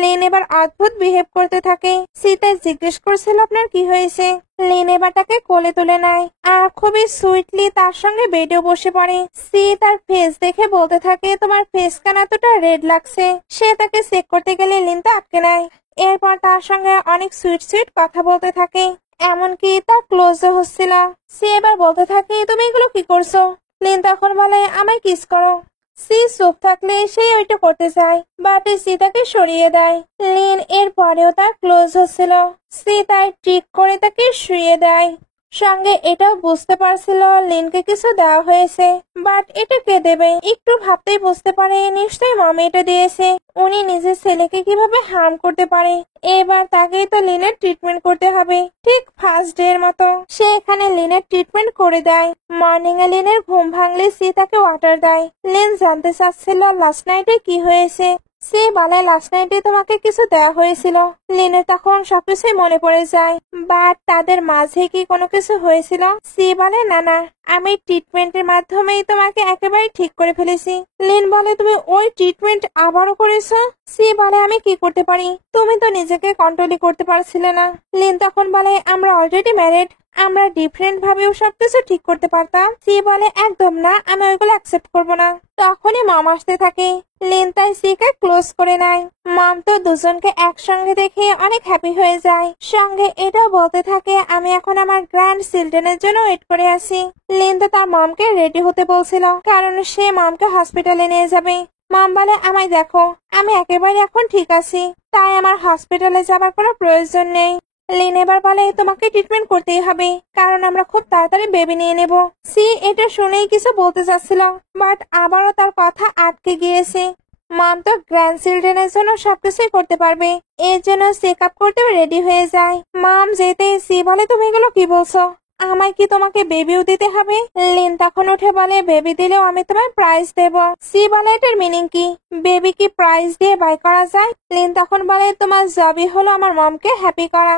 লিন এবার অদ্ভুত বিহেভ করতে থাকে। সি তাই জিজ্ঞেস করছিল, আপনার কি হয়েছে? লিন এবার তাকে কোলে তুলে নেয় আর খুবই সুইটলি তার সঙ্গে বেডেও বসে পড়ে। সি তার ফেস দেখে বলতে থাকে, তোমার ফেস কেন এতটা রেড লাগছে? সে তাকে চেক করতে গেলে লিন তো আটকে নেয়। এরপর তার সঙ্গে অনেক সুইট সুইট কথা বলতে থাকে, এমনকি তার ক্লোজও হচ্ছিল। সি এবার বলতে থাকে, তুমি এগুলো কি করছো? লিন তখন বলে, আমায় কিস করো। সি চুপ থাকলে সে ওইটা করতে চায়, বাট সি তাকে সরিয়ে দেয়। লিন এর পরেও তার ক্লোজ হচ্ছিল। সি তাই ট্রিক করে তাকে শুয়ে দেয়। সঙ্গে এটাও বুঝতে পারছিল লিনকে কিছু দেওয়া হয়েছে, বাট এটা কে দেবে? একটু ভাবতেই বুঝতে পারে নিশ্চয়ই মম এটা দিয়েছে। উনি নিজের ছেলেকে কিভাবে হার্ম করতে পারে? এবার তাকেই তো লিনের ট্রিটমেন্ট করতে হবে, ঠিক ফার্স্ট ডে এর মতো। সে এখানে লিনের ট্রিটমেন্ট করে দেয়। মর্নিং এ লিনের ঘুম ভাঙলে সি তাকে ওয়াটার দেয়। লিন জানতে চাচ্ছিল লাস্ট নাইটে কি হয়েছে। সে বলে, লাস্ট নাইটে তোমাকে কিছু দেওয়া হয়েছিল। লিনের তখন সবকিছুই মনে পড়ে যায়, বাট তাদের মাঝে কি কোনো কিছু হয়েছিল? সি বলে, না না, আমি ট্রিটমেন্টের মাধ্যমেই তোমাকে একেবারে ঠিক করে ফেলেছি। লিন বলে, তুমি ওই ট্রিটমেন্ট আবারও করেছো? সি বলে, আমি কি করতে পারি? তুমি তো নিজেকে কন্ট্রোলই করতে পারছিলে না। লিন তখন বলে, আমরা অলরেডি ম্যারিড, আমরা ডিফারেন্ট ভাবেও সবকিছু ঠিক করতে পারতাম। সি বলে একদম না, আমি ওইগুলো অ্যাকসেপ্ট করবো না। তখনই মম আসতে থাকে। লিন তাই সিকে ক্লোজ করে নেয়। মম তো দুজনকে একসঙ্গে দেখে অনেক হ্যাপি হয়ে যায়। সঙ্গে এটাও বলতে থাকে আমি এখন আমার গ্র্যান্ড চিলড্রেনের জন্য ওয়েট করে আছি। লিন তো তার মমকে রেডি হতে বলছিল, কারণ সে মমকে হসপিটালে নিয়ে যাবে। মম বলে আমায় দেখো, আমি একেবারে এখন ঠিক আছি, তাই আমার হসপিটালে যাবার কোনো প্রয়োজন নেই। লিন এবার বলে তোমাকে ট্রিটমেন্ট করতেই হবে, কারণ আমরা খুব তাড়াতাড়ি বেবি নিয়ে নেব। সি এটা শুনেই কিছু বলতে চাচ্ছিল, বাট আবারও তার কথা আটকে গিয়েছে। মম তো গ্র্যান্ড চিলড্রেনের জন্য সবকিছুই করতে পারবে, এর জন্য চেক আপ করতে রেডি হয়ে যায়। মম যেতে সি বলে তুমি এগুলো কি বলছো, আমায় কি তোমাকে বেবিও দিতে হবে? লিন তখন উঠে বলে বেবি দিলেও আমি তোমায় প্রাইজ দেব। সি বলে এটার মিনিং কি, বেবি কি প্রাইজ দিয়ে বাই করা যায়? লিন তখন বলে তোমার জবই হলো আমার মমকে হ্যাপি করা,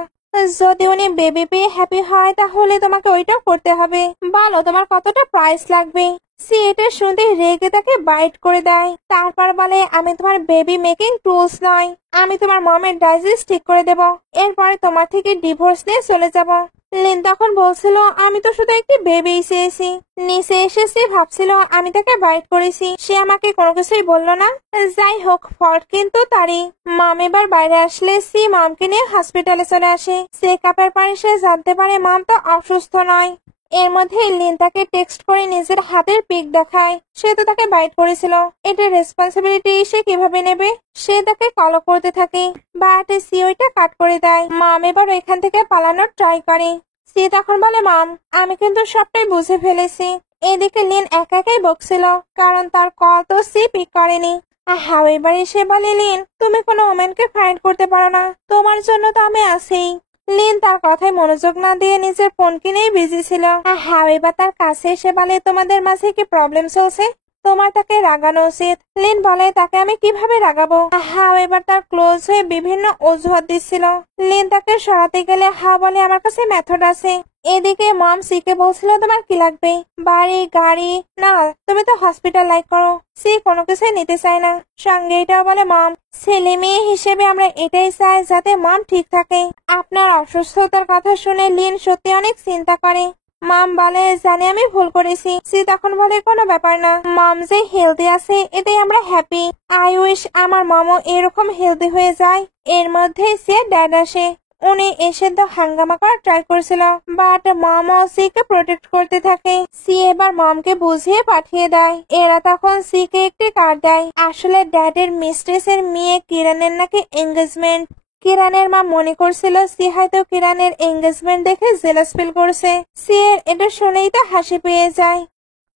যদি উনি বেবি পেয়ে হ্যাপি হয় তাহলে তোমাকে ওইটাও করতে হবে। বলো তোমার কতটা প্রাইস লাগবে? সি এটা শুনতে রেগে তাকে বাইট করে দেয়। তারপর বলে আমি তোমার বেবি মেকিং টুলস নয়, আমি তোমার মমের ডাইজেস্ট ঠিক করে দেব, এরপরে তোমার থেকে ডিভোর্স নিয়ে চলে যাব। লিন তখন বলছিল আমি তো শুধু একটি বেবি চেয়েছি। নিচে এসে সে ভাবছিল আমি তাকে বাইট করেছি, সে আমাকে কোনো কিছুই বললো না। যাই হোক, ফল্ট কিন্তু তারই। মম এবার বাইরে আসলে সি মমকে নিয়ে হসপিটালে চলে আসে। চেক আপের পরে সে জানতে পারে মম তো অসুস্থ নয়। এর মধ্যে লিন তাকে টেক্সট করে নিজের হাতের পিক দেখায়, সে তো তাকে বাইট করেছিল, এটার রেসপন্সিবিলিটি সে কিভাবে নেবে? সে তাকে ফলো করতে থাকে, বাট সি ওইটা কাট করে দেয়। মম এবার এখান থেকে পালানোর ট্রাই করে। সি তখন বলে মম আমি কিন্তু সবটাই বুঝে ফেলেছি। এদিকে লিন একা একাই বকছিল, কারণ তার কল তো সি পিক করেনি। হাও এবার এসে বলে লিন তুমি কোনো ওমেনকে ফাইন্ড করতে পারো না, তোমার জন্য তো আমি আছি। লিন তার কথায় মনোযোগ না দিয়ে নিজের ফোন কিনেই বিজি ছিল। হাও এবার তার কাছে এসে বলে তোমাদের মাঝে কি প্রবলেম চলছে, তোমার তাকে রাগানো উচিত। লিন বলে তাকে আমি কিভাবে রাগাবো? হাও এবার তার ক্লোজ হয়ে বিভিন্ন অজুহাত দিচ্ছিল। লিন তাকে সরাতে গেলে হাও বলে আমার কাছে মেথড আছে। এদিকে মম সিকে বলছিল তোমার কি লাগবে, বাড়ি গাড়ি? না, তুমি তো হসপিটাল লাইক করো। সি কোনো কিছুই নিতে চায় না। সঙ্গে এটাও বলে মম ছেলে মেয়ে হিসেবে আমরা এটাই চাই যাতে মম ঠিক থাকে। আপনার অসুস্থতার কথা শুনে লিন সত্যি অনেক চিন্তা করে। মম বলে জানি আমি ভুল করেছি। সি তখন বলে কোনো ব্যাপার না, মম যে হেলদি আছে এতে আমরা হ্যাপি। আই উইশ আমার মমও এরকম হেলদি হয়ে যায়। এর মধ্যে সে ড্যাড আসে। উনি এসে তো হাঙ্গামা করার ট্রাই করছিল, বাট মমও সিকে প্রোটেক্ট করতে থাকে। সি এবার মমকে বুঝিয়ে পাঠিয়ে দেয়। এরা তখন সিকে একটি কার্ড দেয়। আসলে ড্যাডের মিস্ট্রেসের মেয়ে কিরণের নাকি এঙ্গেজমেন্ট। কিরণের মা মনে করছিল সি হয়তো কিরণের এঙ্গেজমেন্ট দেখে জেলাস ফিল করছে। সি এর এটা শুনেই তো হাসি পেয়ে যায়,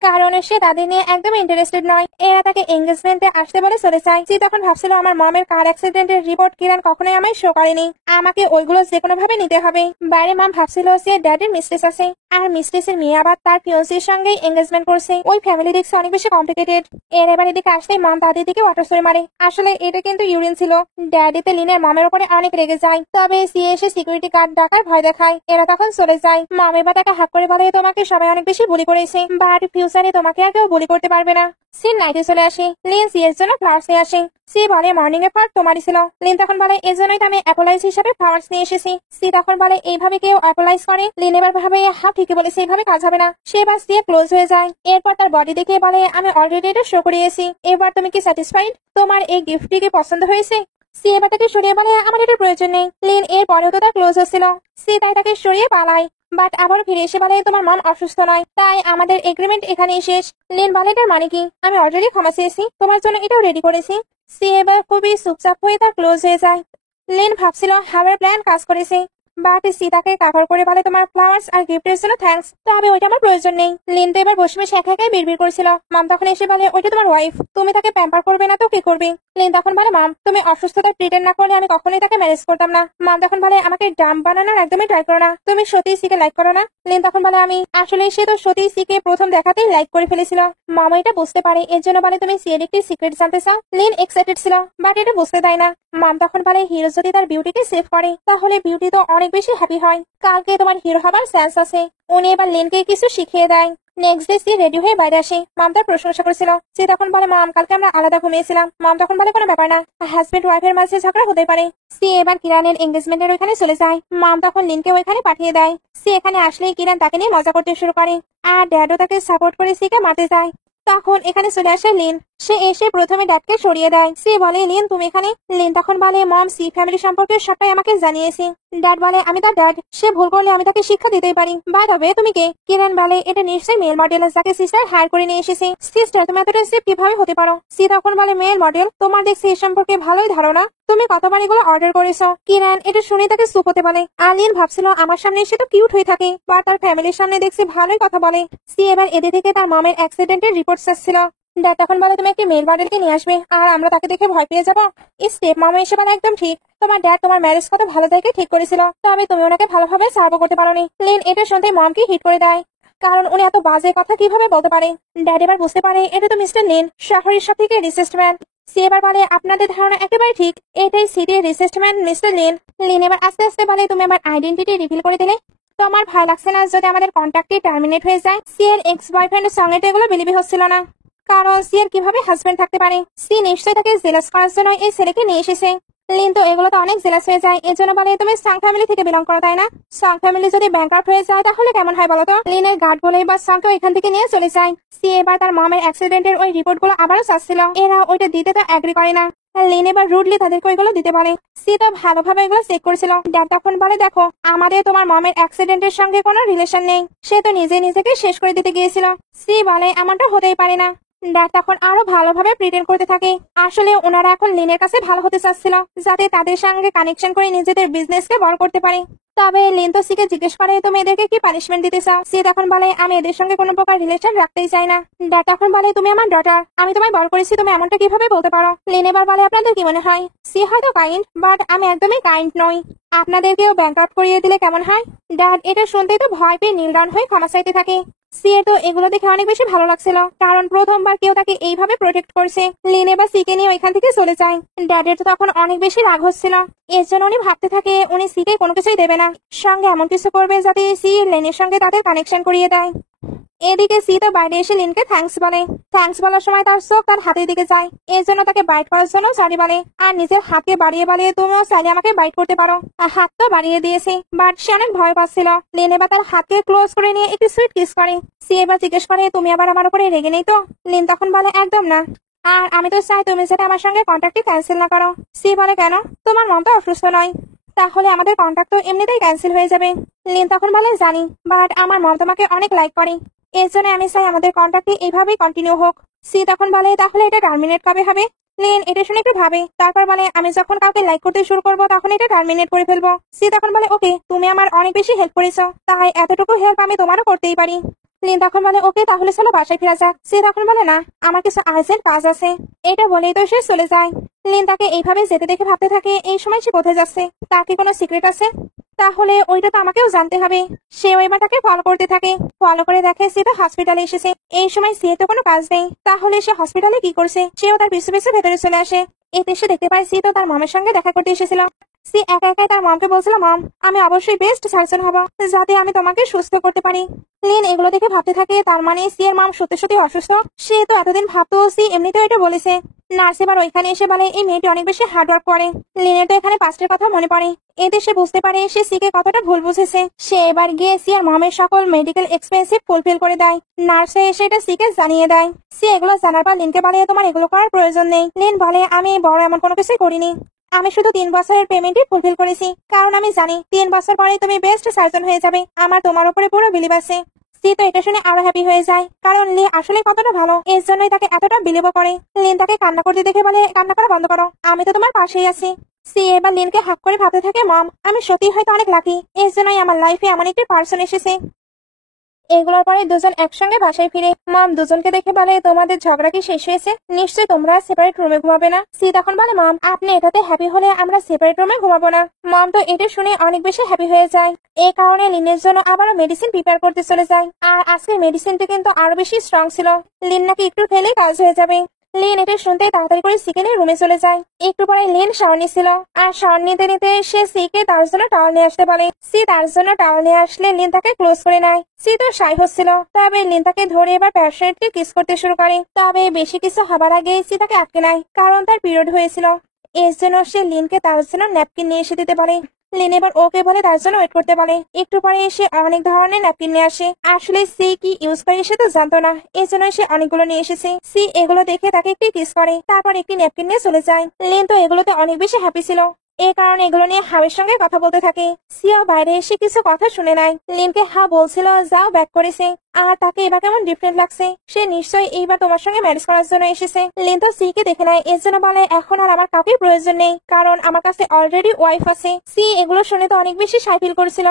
কারণ সে তাদের নিয়ে একদম ইন্টারেস্টেড নয়। এরা তাকে এঙ্গেজমেন্টে আসতে বলে চলে যায়। সি তখন ভাবছিল আমার মমের কার অ্যাক্সিডেন্টের রিপোর্ট কিরণ কখনোই আমায় শো করেনি, আমাকে ওইগুলো যে কোনো ভাবে নিতে হবে। বাইরে মম ভাবছিল সে ড্যাডের মিস্ট্রেস আছে, আর মিস্ট্রেসের মেয়ে আবার তার ফিয়ন্সির সঙ্গেই এঙ্গেজমেন্ট করছে। ওই ফ্যামিলি দেখছে অনেক বেশি কমপ্লিকেটেড। এর এবার এদিকে আসতে মম তাদের দিকে ওয়াটার স্প্রে মারে। আসলে এটা কিন্তু ইউরিন ছিল। ড্যাডিতে লিনের মমের উপরে অনেক রেগে যায়, তবে সি এসে সিকিউরিটি গার্ড ডাকার ভয় দেখায়। এরা তখন চলে যায়। মম এবার তাকে হাত করে বলে তোমাকে সবাই অনেক বেশি বুলি করেছে, বাট ফিউচারে তোমাকে আর কেউ বুলি করতে পারবে না। সি নাইটে চলে আসে। লিন সি এর জন্য ফ্লাওয়ার্স নিয়ে আসে। সি বলে মর্নিং এ ফার্স্ট তোমারই ছিল। লিন তখন বলে এই জন্যই তো আমি অ্যাপোলাইজ হিসাবে ফ্লাওয়ার্স নিয়ে এসেছি। সি তখন বলে এইভাবে কেউ অ্যাপোলাইজ করে? লিন এবার ভাবে হ্যাঁ ঠিকই বলেছে, এইভাবে কাজ হবে না। সে বাস দিয়ে ক্লোজ হয়ে যায়। এরপর তার বডি দেখে বলে আমি অলরেডি এটা শো করিয়েছি, এবার তুমি কি স্যাটিসফাইড? তোমার এই গিফটটি কি পছন্দ হয়েছে? সি এবার তাকে সরিয়ে বলে আমার এটার প্রয়োজন নেই। লিন এর পরেও তো তার ক্লোজ হচ্ছিল। সি তাই তাকে সরিয়ে পালায়, বাট আবার ফিরে এসে বলে তোমার মম অসুস্থ নয়, তাই আমাদের এগ্রিমেন্ট এখানেই শেষ। লিন বলে এটার মানে কি? আমি অলরেডি ক্ষমা চেয়েছি, তোমার জন্য এটাও রেডি করেছি। সি এবার খুবই চুপচাপ হয়ে তার ক্লোজ হয়ে যায়। লিন ভাবছিল হাওয়ার প্ল্যান কাজ করেছে, বাট সি তাকে কাভার করে বলে তোমার ফ্লাওয়ার্স আর গিফটের জন্য থ্যাঙ্কস, তবে ওইটা আমার প্রয়োজন নেই। লিন তো এবার বসে বসে একা একাই বিড়বিড় করেছিল। মাম তখন এসে বলে ওইটা তোমার ওয়াইফ, তুমি তাকে প্যাম্পার করবে না তো কি করবে? লিন তখন বলে মাম তুমি অসুস্থতায় প্রিটেন্ড না করলে আমি কখনোই তাকে ম্যানেজ করতাম না। মাম তখন বলে আমাকে ডাম বানানোর একদমই ট্রাই করো না, তুমি সত্যি সিকে লাইক করো না? লিন তখন বলে আমি আসলে সে তো সত্যি সিকে প্রথম দেখাতেই লাইক করে ফেলেছিল। মামা এটা বুঝতে পারে, এর জন্য বলে তুমি সি এর একটি সিক্রেট জানতে চাও? লিন এক্সাইটেড ছিল, বাট এটা বুঝতে দেয় না। মাম তখন বলে হিরো যদি তার বিউটিকে সেভ করে তাহলে বিউটি তো অনেক বেশি হ্যাপি হয়, কালকে তোমার হিরো হবার চান্স আছে। উনি এবার লিনকে কিছু শিখিয়ে দেয়। নেক্সট ডে সি রেডি হয়ে বাইরে আসে। মম তার প্রশংসা করেছিল। সে তখন বলে, মম কালকে আমরা আলাদা ঘুমিয়েছিলাম। মম তখন বলে, কোনো ব্যাপার না, হাজবেন্ড ওয়াইফের মাঝে ঝগড়া হতে পারে। সি এবার কিরানের এঙ্গেজমেন্টের ওইখানে চলে যায়। মম তখন লিনকে ওইখানে পাঠিয়ে দেয়। সি এখানে আসলেই কিরান তাকে নিয়ে মজা করতে শুরু করে, আর ড্যাডও তাকে সাপোর্ট করে সিকে মারতে যায়। তখন এখানে চলে আসে লিন। সে এসে প্রথমে ড্যাডকে সরিয়ে দেয়। সি বলে, লিন তুমি এখানে? লিন তখন বলে, মম সি ফ্যামিলি সম্পর্কে সবটাই আমাকে জানিয়েছি। ড্যাড বলে, আমি তার ড্যাড, সে ভুল করলে আমি তাকে শিক্ষা দিতেই পারি। বাই দ্য ওয়ে তুমি কে? কিরণ বলে, এটা নিশ্চয়ই মেল মডেল, যাকে সিস্টার হায়ার করে নিয়ে এসেছে। সিস্টার তুমি এতটা সেফ কিভাবে হতে পারো? সি তখন বলে, মেল মডেল, তোমার দেখছি এ সম্পর্কে ভালোই ধারণা। তুমি কতবার এগুলো অর্ডার করেছো? কিরণ এটা শুনে তাকে চুপ হতে বলে। আলিন ভাবছিল আমার সামনে এসে তো কিউট হয়ে থাকে, বা তার ফ্যামিলির সামনে দেখছি ভালোই কথা বলে। সি এবার এদের থেকে তার মামের অ্যাক্সিডেন্টের রিপোর্ট চাচ্ছিল। ড্যাড তখন বলে, তুমি একটি মেল মডেলকে নিয়ে আসবে আর আমরা তাকে দেখে ভয় পেয়ে যাবো। স্টেপ মামা এসে বলে, একদম ঠিক, তোমার ড্যাড তোমার ম্যারেজ কত ভালো থেকে ঠিক করেছিল, তবে তুমি ওনাকে ভালোভাবে সার্ভ করতে পারোনি। লিন এটা শুনতে মমকে হিট করে দেয়, কারণ উনি এত বাজে কথা কিভাবে বলতে পারে। ড্যাড এবার বুঝতে পারে এটা তো মিস্টার লিন, শহরের সব থেকে রিচেস্ট ম্যান। সে এবার বলে, আপনাদের ধারণা একেবারে ঠিক, এটাই সিটির richest man mister Lin. Lin এবার আস্তে আস্তে বলে, তুমি আমার আইডেন্টিটি রিভিল করে দিলে, তোমার ভয় লাগছে না যদি আমাদের কন্ট্যাক্টই টার্মিনেট হয়ে যায়? সি এর এক্স বয়ফ্রেন্ডের সঙ্গে তো এগুলো বিলিভি হচ্ছিল না, কারণ সি এর কিভাবে হাজবেন্ড থাকতে পারে? সি নিশ্চয়ই তাকে জেলাস করার জন্য এই ছেলেকে নিয়ে এসেছে। লিন তো এগুলো তো অনেক জেলাস হয়ে যায়, এর জন্য বলে, তুমি সাং ফ্যামিলি থেকে বিলং করো তাই না? সাং ফ্যামিলি যদি ব্যাংকআউট হয়ে যায় তাহলে কেমন হয় বলো তো? লিনের গার্ড বলে বা সাংকে এখান থেকে নিয়ে চলে যায়। সি এবার তার মমের অ্যাক্সিডেন্টের ওই রিপোর্ট গুলো আবারও চাচ্ছিল, এরা ওইটা দিতে তো এগ্রি করে না। লিন এবার রুডলি তাদেরকে ওইগুলো দিতে পারে। সি তো ভালোভাবে এগুলো চেক করেছিল। ড্যাড তখন বলে, দেখো আমাদের তোমার মমের অ্যাক্সিডেন্টের সঙ্গে কোনো রিলেশন নেই, সে তো নিজে নিজেকে শেষ করে দিতে গিয়েছিল। সি বলে, এমনটা হতেই পারে না। ড্যাড তখন আরো ভালোভাবে প্রিটেন্ড করতে থাকে, আসলে ওনারা এখন লিনের কাছে ভালো হতে চাচ্ছিল, যাতে তাদের সঙ্গে কানেকশন করে নিজেদের বিজনেসকে বড় করতে পারে। তবে লিন তো সিকে জিজ্ঞেস করে, তুমি এদেরকে কি পানিশমেন্ট দিতে চাও? সি তখন বলে, আমি এদের সঙ্গে কোনো প্রকার রিলেশন রাখতেই চাই না। ড্যাড তখন বলে, তুমি আমার ডটার, আমি তোমায় বড় করেছি, তুমি এমনটা কিভাবে বলতে পারো? লিন এবার বলে, আপনাদের কি মনে হয় সি হয়তো কাইন্ড, বাট আমি একদমই কাইন্ড নই। আপনাদেরকেও ব্যাংকআউট করিয়ে দিলে কেমন হয়? ড্যাড এটা শুনতেই তো ভয় পেয়ে নীল ডাউন হয়ে ক্ষমা চাইতে থাকে। সি এর তো এগুলো দেখে অনেক বেশি ভালো লাগছিল, কারণ প্রথমবার কেউ তাকে এইভাবে প্রোটেক্ট করছে। লিন এবার সিকে নিয়ে ওইখান থেকে চলে যায়। ড্যাডের তো তখন অনেক বেশি রাগ হচ্ছিল, এর জন্য উনি ভাবতে থাকে উনি সিকে কোনো কিছুই দেবে না, সঙ্গে এমন কিছু করবে যাতে সি লিনের সঙ্গে তাদের কানেকশন করিয়ে দেয়। এদিকে সি তো বাইরে এসে লিনকে থ্যাঙ্কস বলে। থ্যাঙ্কস বলার সময় তার চোখ তার হাতের দিকে যায়, এর জন্য তাকে বাইট করার জন্য সরি বলে, আর নিজের হাতকে বাড়িয়ে বাড়িয়ে, তুমিও চাইলে আমাকে বাইট করতে পারো। হাত তো বাড়িয়ে দিয়েছে, বাট সে অনেক ভয় পাচ্ছিল। লিন এবার তার হাতকে ক্লোজ করে নিয়ে একটি সুইট কিস করে। সি এবার জিজ্ঞেস করে, তুমি আবার আমার উপরে রেগে নেই তো? লিন তখন বলে, একদম না, আর আমি তো চাই তুমি সেটা আমার সঙ্গে কন্ট্যাক্টই ক্যান্সেল না করো। সি বলে, কেন? তোমার মন তো অসুস্থ নয়, তাহলে আমাদের কন্ট্যাক্ট তো এমনিতেই ক্যান্সেল হয়ে যাবে। লিন তখন বলে, জানি, বাট আমার মম তোমাকে অনেক লাইক করে, এর জন্য আমি চাই আমাদের কন্ট্যাক্টে এইভাবেই কন্টিনিউ হোক। সি তখন বলে, তাহলে এটা টার্মিনেট কবে হবে? লিন এটা শুনে একটু ভাবে, তারপর বলে, আমি যখন কাউকে লাইক করতে শুরু করবো তখন এটা টার্মিনেট করে ফেলবো। সি তখন বলে, ওকে, তুমি আমার অনেক বেশি হেল্প করেছো, তাই এতটুকু হেল্প আমি তোমারও করতেই পারি। লিন তখন বলে, ওকে তাহলে চলো বাসায় ফেরা যাক। সি তখন বলে, না, আমার কিছু আর্জেন্ট কাজ আছে। এটা বলেই তো সে চলে যায়। লিন তাকে এইভাবে যেতে দেখে ভাবতে থাকে, এই সময় সে কোথায় যাচ্ছে? তার কি কোনো সিক্রেট আছে? তাহলে ওইটা তো আমাকেও জানতে হবে। সেও এবার তাকে ফলো করতে থাকে। ফলো করে দেখে সে তো হসপিটালে এসেছে। এই সময় সে তো কোনো কাজ নেই, তাহলে সে হসপিটালে কি করছে? সেও তার পিছু পিছু ভেতরে চলে আসে। এতে সে দেখতে পায় সে তো তার মামের সঙ্গে দেখা করতে এসেছিল। সে একা একাই তার মমকে বলছিল, মম আমি অবশ্যই বেস্ট সার্জন হব, যাতে আমি তোমাকে সুস্থ করতে পারি। লিন এগুলো দেখে ভাবতে থাকে, তার মানে সি এর মম সত্যি সত্যি অসুস্থ। সে তো এতদিন ভাবতো সি এমনিতেও এটা বলেছে। নার্স এবার ওইখানে এসে বলে, এই মেয়েটি অনেক বেশি হার্ড ওয়ার্ক করে। লিনের তো এখানে পাস্টের কথা মনে পড়ে। এতে সে বুঝতে পারে সে সিকে কতটা ভুল বুঝেছে। সে এবার গিয়ে সি আর মমের সকল মেডিকেল এক্সপেন্সিভ ফুলফিল করে দেয়। নার্স এসে এটা সিকে জানিয়ে দেয়। সি এগুলো জানার পর লিনকে বলে, তোমার এগুলো করার প্রয়োজন নেই। লিন বলে, আমি বড় এমন কোনো কিছুই করিনি, আমি শুধু 3 বছরের পেমেন্টই ফুলফিল করেছি, কারণ আমি জানি 3 বছর পরে তুমি বেস্ট সার্জন হয়ে যাবে, আমার তোমার উপরে পুরো বিলিভ আছে। সি তো এটা শুনে আরো হ্যাপি হয়ে যায়, কারণ লি আসলে কতটা ভালো, এর জন্যই তাকে এতটা বিলিভও করে। লিন তাকে কান্না করতে দেখে বলে, কান্না করা বন্ধ করো, আমি তো তোমার পাশেই আছি। সি এবার লিনকে হাক করে ভাবতে থাকে, মম আমি সত্যি হয়তো অনেক লাকি, এর জন্যই আমার লাইফে এমন একটি পার্সন এসেছে। এগুলোর পরে দুজন একসঙ্গে বাসায় ফিরে। মম দুজনকে দেখে বলে, তোমাদের ঝগড়া কি শেষ হয়েছে? নিশ্চয়ই তোমরা সেপারেট রুমে ঘুমাবে না? সি তখন বলে, মম আপনি এটাতে হ্যাপি হলে আমরা সেপারেট রুমে ঘুমাবো না। মম তো এটা শুনে অনেক বেশি হ্যাপি হয়ে যায়। এই কারণে লিনের জন্য আবারও মেডিসিন প্রিপেয়ার করতে চলে যায়। আর আজকের মেডিসিনটি কিন্তু আরো বেশি স্ট্রং ছিল, লিন নাকি একটু খেলে কাজ হয়ে যাবে। লিন এটা শুনতে তাড়াতাড়ি করে সিকে নিয়ে রুমে চলে যায়। একটু পরে লিন শাওয়ার নিচ্ছিল, আর শাওয়ার নিতে নিতে সে সিকে তার জন্য টাওয়াল নিয়ে আসতে বলে। সি তার জন্য টাওয়াল নিয়ে আসলে লিন তাকে ক্লোজ করে নেয়। সি তো শাই হচ্ছিল, তবে লিন তাকে ধরে এবার প্যাশনেটলি কিস করতে শুরু করে। তবে বেশি কিছু হবার আগে সি তাকে আটকে নেয়, কারণ তার পিরিয়ড হয়েছিল। এর জন্য সে লিনকে তার জন্য ন্যাপকিন নিয়ে এসে দিতে পারে। লিন এবার ওকে বলে তার জন্য ওয়েট করতে বলে। একটু পরে এসে অনেক ধরনের ন্যাপকিন নিয়ে আসে। আসলে সি কি ইউজ করে সে তো জানতো না, এই জন্য সে অনেকগুলো নিয়ে এসেছে। সি এগুলো দেখে তাকে একটি কিস করে, তারপর একটি ন্যাপকিন নিয়ে চলে যায়। লিন তো এগুলোতে অনেক বেশি হ্যাপি ছিল, এই কারণে এগুলো নিয়ে হাওয়ের সঙ্গে কথা বলতে থাকে। সিয়া বাইরে এসে কিছু কথা শুনে নেয়। লিনকে বলছিল যাও ব্যাক করেছে, আর তাকে এবার কেমন ডিফারেন্ট লাগছে। সে নিশ্চয়ই এইবার তোমার সঙ্গে ম্যারেজ করার জন্য এসেছে। লিন তো সি কে দেখে নেয়, এর জন্য বলে এখন আর আমার কাউকে প্রয়োজন নেই, কারণ আমার কাছে অলরেডি ওয়াইফ আছে। সি এগুলো শুনে তো অনেক বেশি সাই ফিল করেছিল,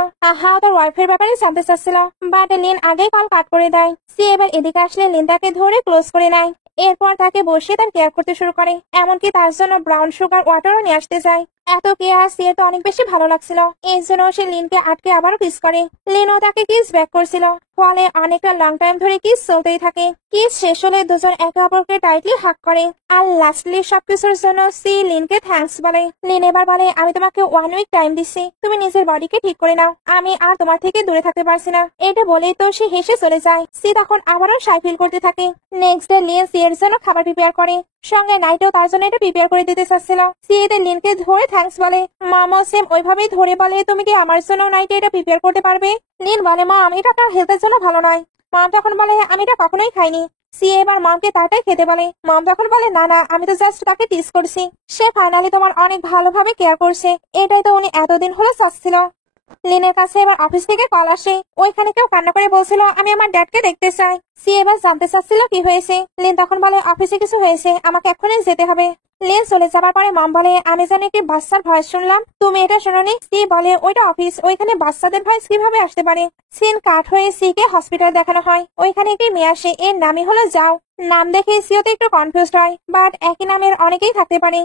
তার ওয়াইফের ব্যাপারে জানতে চাচ্ছিল, বাট লিন আগেই কল কাট করে দেয়। সি এবার এদিকে আসলে লিন তাকে ধরে ক্লোজ করে নেয়। এরপর তাকে বসে তার কেয়ার করতে শুরু করে, এমনকি তার জন্য ব্রাউন সুগার ওয়াটারও নিয়ে আসতে যায়। এত কেয়ার সিয়ে তো অনেক বেশি ভালো লাগছিল, এর জন্য সে লিনকে আটকে আবারও কিস করে। লিনও তাকে কিস ব্যাক করছিল, ফলে অনেকটা লং টাইম ধরে কিস চলতেই থাকে। কিস শেষ হলে দুজন একে অপরকে টাইটলি হাগ করে, আর লাস্টলি সবকিছুর জন্য সি লিনকে থ্যাঙ্কস বলে। লিন এবার বলে আমি তোমাকে 1 উইক টাইম দিচ্ছি, তুমি নিজের বডিকে ঠিক করে নাও, আমি আর তোমার থেকে দূরে থাকতে পারছি না। এটা বলেই তো সে হেসে চলে যায়। সি তখন আবারও সাই ফিল করতে থাকে। নেক্সট ডে লিন সি এর জন্য খাবার প্রিপেয়ার করে, সঙ্গে নাইটেও তার জন্য এটা প্রিপেয়ার করে দিতে চাচ্ছিল। সি এদের লিনকে ধরে থ্যাঙ্কস বলে। মামা সেম ওইভাবেই ধরে বলে তুমি কি আমার জন্য নাইটে এটা প্রিপেয়ার করতে পারবে? লিন বলে মা আমি এটা আপনার হেলথের জন্য ভালো নয়। মা তখন বলে আমি এটা কখনোই খাইনি। সি এবার মামকে তাটাই খেতে বলে। মাম তখন বলে না না, আমি তো জাস্ট তাকে টিস করছি, সে ফাইনালি তোমার অনেক ভালোভাবে কেয়ার করছে, এটাই তো উনি এতদিন হলে চাচ্ছিল। লিনের কাছে এবার অফিস থেকে কল আসে, ওইখানে কেউ কান্না করে বলছিল আমি আমার ড্যাডকে দেখতে চাই। সি এবার জানতে চাচ্ছিল কি হয়েছে। লিন তখন বলে অফিসে কিছু হয়েছে, আমাকে এখনই যেতে হবে। লিন চলে যাবার পরে মম বলে আমি জানি একটি বাচ্চার ভয়েস শুনলাম, তুমি এটা শোনোনি? সি বলে ওইটা অফিস, ওইখানে বাচ্চাদের ভয়েস কিভাবে আসতে পারে। সিন কাট হয়ে সি কে হসপিটাল দেখানো হয়। ওইখানে একটি মেয়ে আসে, এর নামই হলো যাও। নাম দেখে সিও তো একটু কনফিউজড হয়, বাট একই নামের অনেকেই থাকতে পারে।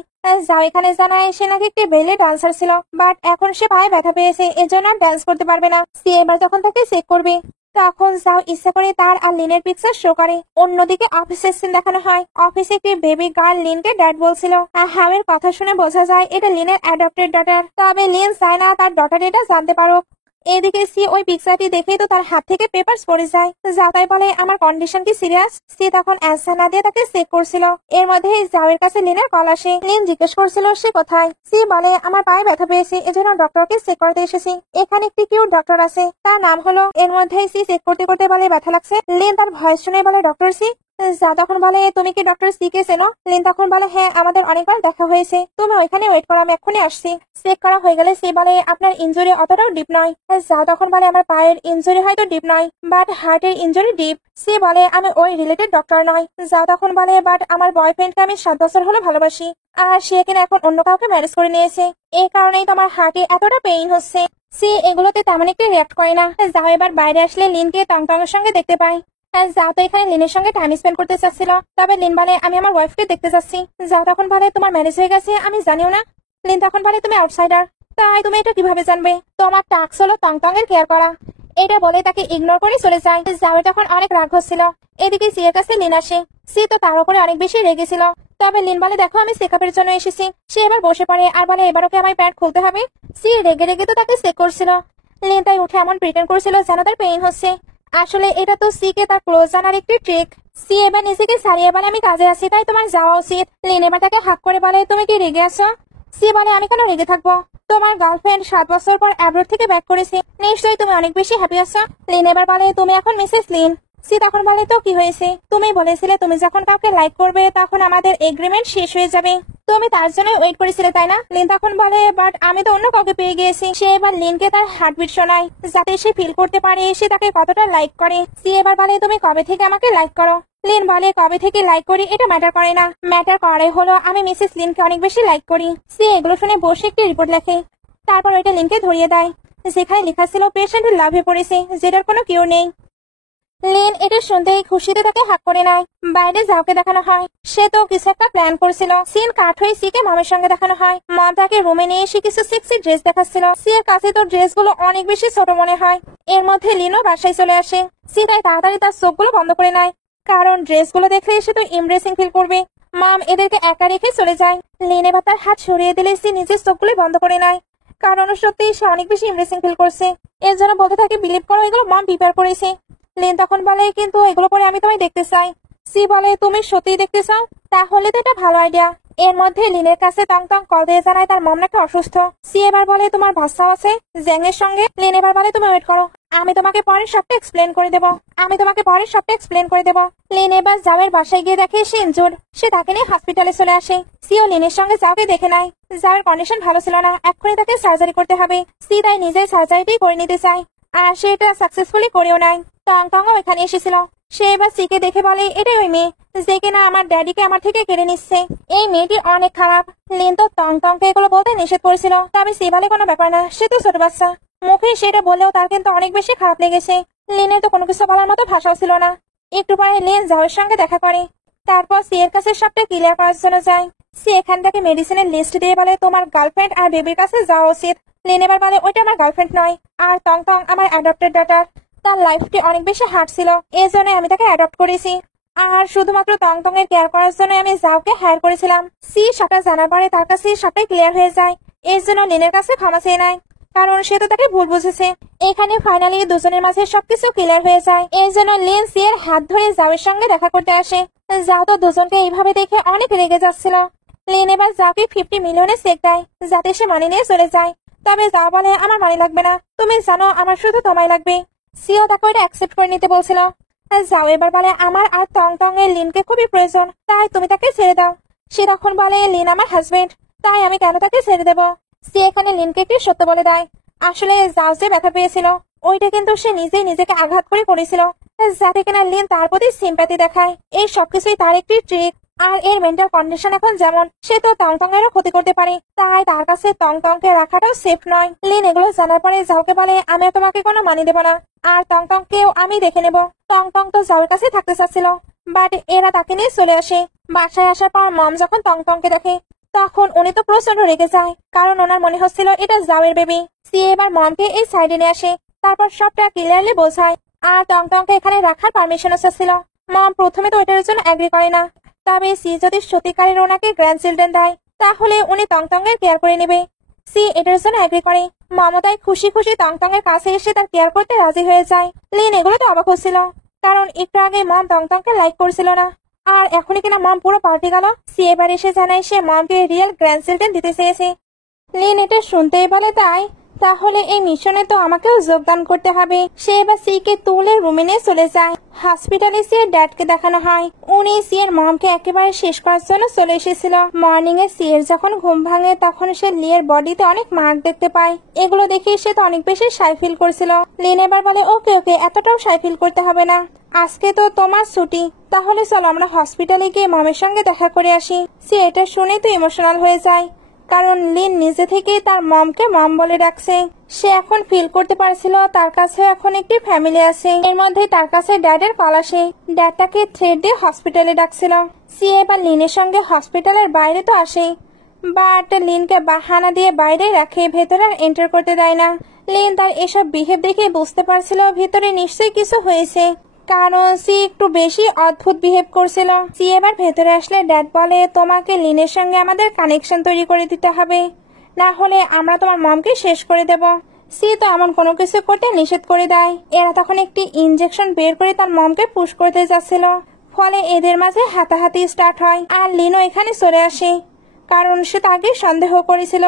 যাও এখানে জানায় সে নাকি একটি বেলে ডান্সার ছিল, বাট এখন সে পায়ে ব্যথা পেয়েছে, এজন্য আর ডান্স করতে পারবে না। সি এবার যখন তাকে চেক করবে, তখন যাও ইচ্ছা করে তার আর লিনের পিকচার শো করে। অন্যদিকে অফিসের সিন দেখানো হয়। অফিসে একটি বেবি গার্ল লিনকে ড্যাড বলছিল, আর হাওয়ের কথা শুনে বোঝা যায় এটা লিনের অ্যাডপ্টেড ডটার। তবে লিন চায় না তার ডটার এটা জানতে পারুক। এদিকে সি ওই পিকচারটি দেখেই তো তার হাত থেকে পেপারস পড়ে যায়। যাতাই বলে আমার কন্ডিশন কি সিরিয়াস? সি তখন অ্যান্সার না দিয়ে তাকে চেক করছিল। এর মধ্যেই যাওয়ের কাছে লিনের কল আসে। লিন জিজ্ঞেস করছিল সে কোথায়। সি বলে আমার পায়ে ব্যথা পেয়েছে, এজন্য ডক্টরকে চেক করতে এসেছি। এখানে একটি কিউট ডক্টর আছে, তার নাম হলো। এর মধ্যেই সি চেক করতে করতে বলে ব্যথা লাগছে। লিন তার ভয়েস শুনে বলে ডক্টর সি। যা তখন বলে তুমি কি ডক্টর সি কে চেনো? লিন তখন বলে হ্যাঁ আমাদের অনেকবার দেখা হয়েছে, তুমি ওইখানে ওয়েট করো, আমি এক্ষুনি আসছি। চেক করা হয়ে গেলে সি বলে আপনার ইনজুরি অতটাও ডিপ নয়। যা তখন বলে আমার পায়ের ইনজুরি হয়তো ডিপ নয়, বাট হার্টের ইনজুরি ডিপ। সি বলে আমি ওই রিলেটেড ডক্টর নয়। যা তখন বলে বাট আমার বয়ফ্রেন্ডকে আমি 7 বছর হলো ভালোবাসি, আর সে কিনা এখন অন্য কাউকে ম্যারেজ করে নিয়েছে, এই কারণেই তোমার হার্টে এতটা পেইন হচ্ছে। সি এগুলোতে তেমন একটু রিয়াক্ট করে না। যা এবার বাইরে আসলে লিনকে টংটংয়ের সঙ্গে দেখতে পায়। যা তো এখানে লিনের সঙ্গে টাইম স্পেন্ড করতে চাচ্ছিল, তবে লিন বলে আমি আমার ওয়াইফকে দেখতে চাচ্ছি। যা তখন বলে তোমার ম্যারেজ হয়ে গেছে আমি জানিও না। লিন তখন বলে তুমি আউটসাইডার, তাই তুমি এটা কিভাবে জানবে? তোমার টাস্ক হলো টংটং এর কেয়ার করা। এটা বলে তাকে ইগনোর করে চলে যায়। যাওয়ার তখন অনেক রাগ হচ্ছিল। এদিকে সি এর কাছে লিন আসে। সি তো তার উপরে অনেক বেশি রেগেছিল, তবে লিন বলে দেখো আমি চেকআপের জন্য এসেছি। সে এবার বসে পড়ে আর বলে এবার ওকে আমার প্যান্ট খুলতে হবে। সি রেগে রেগে তো তাকে চেক করছিল। লিন তাই উঠে এমন প্রিটেন্ড করছিল যেন তার পেইন হচ্ছে। আসলে এটা তো সি কে তার ক্লোজ জানার একটি ট্রিক। সি এবার নিজেকে সারিয়ে বলে আমি কাজে আছি, তাই তোমার যাওয়া উচিত। লিন এবার তাকে হাক করে বলে তুমি কি রেগে আছো? সি বলে আমি কেন রেগে থাকবো, তোমার গার্লফ্রেন্ড 7 বছর পর অ্যাব্রোড থেকে ব্যাক করেছে, নিশ্চয়ই তুমি অনেক বেশি হ্যাপি আছো। লিন এবার বলে তুমি এখন মিসেস লিন। সি তখন বলে তো কি হয়েছে? তুমি বলেছিলে তুমি যখন কাউকে লাইক করবে তখন আমাদের এগ্রিমেন্ট শেষ হয়ে যাবে, তুমি তার জন্য ওয়েট করেছিলে তাই না? লিন তখন বলে বাট আমি তো অন্য কাউকে পেয়ে গিয়েছি। সে এবার লিনকে তার হার্টবিট শোনায়, যাতে সে ফিল করতে পারে সে তাকে কতটা লাইক করে। সি এবার বলে তুমি কবে থেকে আমাকে লাইক করো? লিন বলে কবে থেকে লাইক করি এটা ম্যাটার করে না, ম্যাটার করে হলো আমি মিসেস লিনকে অনেক বেশি লাইক করি। সি এগুলো শুনে বসে একটি রিপোর্ট লেখে, তারপর ওইটা লিনকে ধরিয়ে দেয়, যেখানে লেখা ছিল পেশেন্ট লাভে পড়েছে, যেটার কোনো কিউর নেই। লিন এটা শুনতেই খুশিতে তাকে হাক করে নেয়। বাইরে যাওকে দেখানো হয়, সে তো কিছু একটা প্ল্যান করছিল। সিন কাট হয়ে সিকে মামের সঙ্গে দেখানো হয়। মম তাকে রুমে নিয়ে এসে কিছু সেক্সি ড্রেস দেখাচ্ছিল। সি এর কাছে তো ড্রেসগুলো অনেক বেশি ছোট মনে হয়। এর মধ্যে লিনও বাসায় চলে আসে। সি তাই তাড়াতাড়ি তার চোখগুলো বন্ধ করে নেয়, কারণ ড্রেসগুলো দেখলে সে তো ইমপ্রেসিং ফিল করবে। মম এদেরকে একা রেখে চলে যায়। লিন এবার তার হাত সরিয়ে দিলে সি নিজের চোখগুলো বন্ধ করে নেয়, কারণ সত্যি সে অনেক বেশি ইমপ্রেসিং ফিল করছে। এর জন্য বলতে থাকে, বিলিভ করো এগুলো মম প্রিপেয়ার করেছে। লিন তখন বলে, কিন্তু এগুলো পরে আমি তোমায় দেখতে চাই। সি বলে, তুমি সত্যিই দেখতে চাও? তাহলে তো এটা ভালো আইডিয়া। এর মধ্যে লিনের কাছে টং টং কল দিয়ে জানায় তার মম নাকি অসুস্থ। সি এবার বলে, তোমার বাচ্চাও আছে জ্যাং এর সঙ্গে। লিন এবার বলে, তুমি ওয়েট করো, আমি তোমাকে পরে সবটা এক্সপ্লেন করে দেবো। লিন এবার জাওয়ের বাসায় গিয়ে দেখে সে ইনজুর্ড। সে তাকে নিয়ে হসপিটালে চলে আসে। সিও লিনের সঙ্গে জাওকে দেখে নেয়। জাওয়ের কন্ডিশন ভালো ছিল না, এক্ষুনি তাকে সার্জারি করতে হবে। সি তাই নিজেই সার্জারিটাই করে নিতে চায়, আর সে এটা সাকসেসফুলি করেও নেয়। টং টংও এখানে এসেছিল। সে এবার সিকে দেখে বলে, এটাই ওই মেয়ে যে কিনা আমার ড্যাডিকে আমার থেকে কেড়ে নিচ্ছে। এই মেয়েটি অনেক খারাপ। লিন তো টং টংকে এগুলো বলতে নিষেধ করেছিল, তবে সি বলে কোনো ব্যাপার না, সে তো ছোট বাচ্চা। মুখে সেটা বললেও তার কিন্তু অনেক বেশি খারাপ লেগেছে। লিনের তো কোনো কিছু বলার মতো ভাষাও ছিল না। একটু পরে লিন জাওয়ের সঙ্গে দেখা করে, তারপর সি এর কাছে সবটা ক্লিয়ার করার জন্য যায়। সি এখান থেকে মেডিসিনের লিস্ট দিয়ে বলে, তোমার গার্লফ্রেন্ড আর বেবির কাছে যাওয়া উচিত। লিন এবার বলে, ওইটা আমার গার্লফ্রেন্ড নয়, আর টং টং আমার অ্যাডপ্টেড ডটার। তার লাইফটি অনেক বেশি হার্ড ছিল, এই জন্য আমি তাকে অ্যাডপ্ট করেছি, আর শুধুমাত্র টং টং এর কেয়ার করার জন্য আমি জাওকে হায়ার করেছিলাম। সি সবটা জানার পরে তার কাছে সবটাই ক্লিয়ার হয়ে যায়। এর জন্য লিনের কাছে ক্ষমা চেয়ে নেয়, কারণ সে তো তাকে ভুল বুঝেছে। এখানে ফাইনালি দুজনের মাঝে সবকিছু ক্লিয়ার হয়ে যায়। এই জন্য লিন সি এর হাত ধরে জাওয়ের সঙ্গে দেখা করতে আসে। জাও তো দুজনকে এইভাবে দেখে অনেক রেগে যাচ্ছিল। লিন এবার জাওকে 50 মিলিয়নের চেক দেয় যাতে সে মানি নিয়ে চলে যায়। তবে জাও বলে, আমার মানি লাগবে না, তুমি জানো আমার শুধু তোমায় লাগবে। সিও তাকে ওইটা অ্যাকসেপ্ট করে নিতে বলছিল। যাও এবার বলে, আমার আর টং টং এর লিনকে খুবই প্রয়োজন, তাই তুমি তাকে ছেড়ে দাও। সে তখন বলে, লিন আমার হাজবেন্ড, তাই আমি কেন তাকে ছেড়ে দেবো। সে এখানে লিনকে একটি সত্য বলে দেয়, আসলে যাও যে ব্যথা পেয়েছিল ওইটা কিন্তু সে নিজেই নিজেকে আঘাত করে করেছিল, যাতে কিনা লিন তার প্রতি সিম্প্যাথি দেখায়। এই সবকিছুই তার একটি ট্রিক। আর এর মেন্টাল কন্ডিশন এখন যেমন, সে তো টং টং এরও ক্ষতি করতে পারে, তাই তার কাছে টং টং কে রাখাটাও সেফ নয়। লিন এগুলো জানার পরে যাওকে বলে, আমি তোমাকে কোনো মানি দেবো না, আর টং টং কেও আমি দেখে নেব। টং টং তো যাওয়ার কাছে থাকতে চাচ্ছিল, বাট এরা তাকে নিয়ে চলে আসে। বাসায় আসার পর মম যখন টং টং কে দেখে, তখন উনি তো প্রচন্ড রেগে যায়, কারণ ওনার মনে হচ্ছিল এটা জাওয়ের বেবি। সি এবার মমকে এই সাইডে নিয়ে আসে, তারপর সবটা ক্লিয়ারলি বোঝায়, আর টং টংকে এখানে রাখার পারমিশনও চাচ্ছিল। মম প্রথমে তো এটার জন্য এগ্রি করে না, তবে সি যদি সত্যিকারের ওনাকে গ্র্যান্ড চিলড্রেন দেয় তাহলে উনি টং টং এর কেয়ার করে নেবে। সি এটার জন্য এগ্রি করে। মমতাই খুশি খুশি টং টং এর কাছে এসে তার কেয়ার করতে রাজি হয়ে যায়। লিন এগুলো তো অবাক হচ্ছিল, কারণ একটু আগে মম টং টং কে লাইক করছিল না, আর এখনই কিনা মম পুরো পাল্টে গেল। সি এবার এসে জানায় সে মমকে রিয়েল গ্র্যান্ড চিলড্রেন দিতে চেয়েছে। লিন এটা শুনতেই বলে, তাহলে এই মিশনে তো আমাকেও যোগদান করতে হবে। সে এবার সি কে তুলে রুমে নিয়ে চলে যায়। হসপিটালে সি এর ড্যাডকে দেখানো হয়, উনি সি এর মমকে একেবারে শেষ করার জন্য চলে এসেছিল। মর্নিং এ সি এর যখন ঘুম ভাঙে তখন সে লিয়ের বডিতে অনেক মার্ক দেখতে পায়। এগুলো দেখে সে তো অনেক বেশি সাই ফিল করছিল। লিন এবার বলে, ওকে ওকে, এতটাও সাই ফিল করতে হবে না, আজকে তো তোমার ছুটি, তাহলে চলো আমরা হসপিটালে গিয়ে মমের সঙ্গে দেখা করে আসি। সি এটা শুনে তো ইমোশনাল হয়ে যায়, কারণ লিন নিজে থেকেই তার মমকে মম বলে ডাকছে। সে এখন ফিল করতে পারছিল তার কাছে এখন একটি ফ্যামিলি আছে। এর মধ্যে তার কাছে ড্যাডের কল আসে, ড্যাড তাকে থ্রেড দিয়ে হসপিটালে ডাকছিল। সি এবার লিনের সঙ্গে হসপিটালের বাইরে তো আসে, বাট লিনকে বাহানা দিয়ে বাইরে রাখে, ভেতরে এন্টার করতে দেয় না। লিন তার এসব বিহেভ দেখে বুঝতে পারছিল ভেতরে নিশ্চয়ই কিছু হয়েছে, কারণ সি একটু বেশি অদ্ভুত বিহেভ করছিল। সি এবার ভেতরে আসলে ড্যাড বলে, তোমাকে লিনের সঙ্গে আমাদের কানেকশন তৈরি করে দিতে হবে, না হলে আমরা তোমার মমকে শেষ করে দেব। সি তো এমন কোনো কিছু করতে নিষেধ করে দেয়। এরা তখন একটি ইনজেকশন বের করে তার মমকে পুশ করতে যাচ্ছিল, ফলে এদের মাঝে হাতাহাতি স্টার্ট হয়। আর লিনও এখানে চলে আসে, কারণ সে তাকে সন্দেহ করেছিল।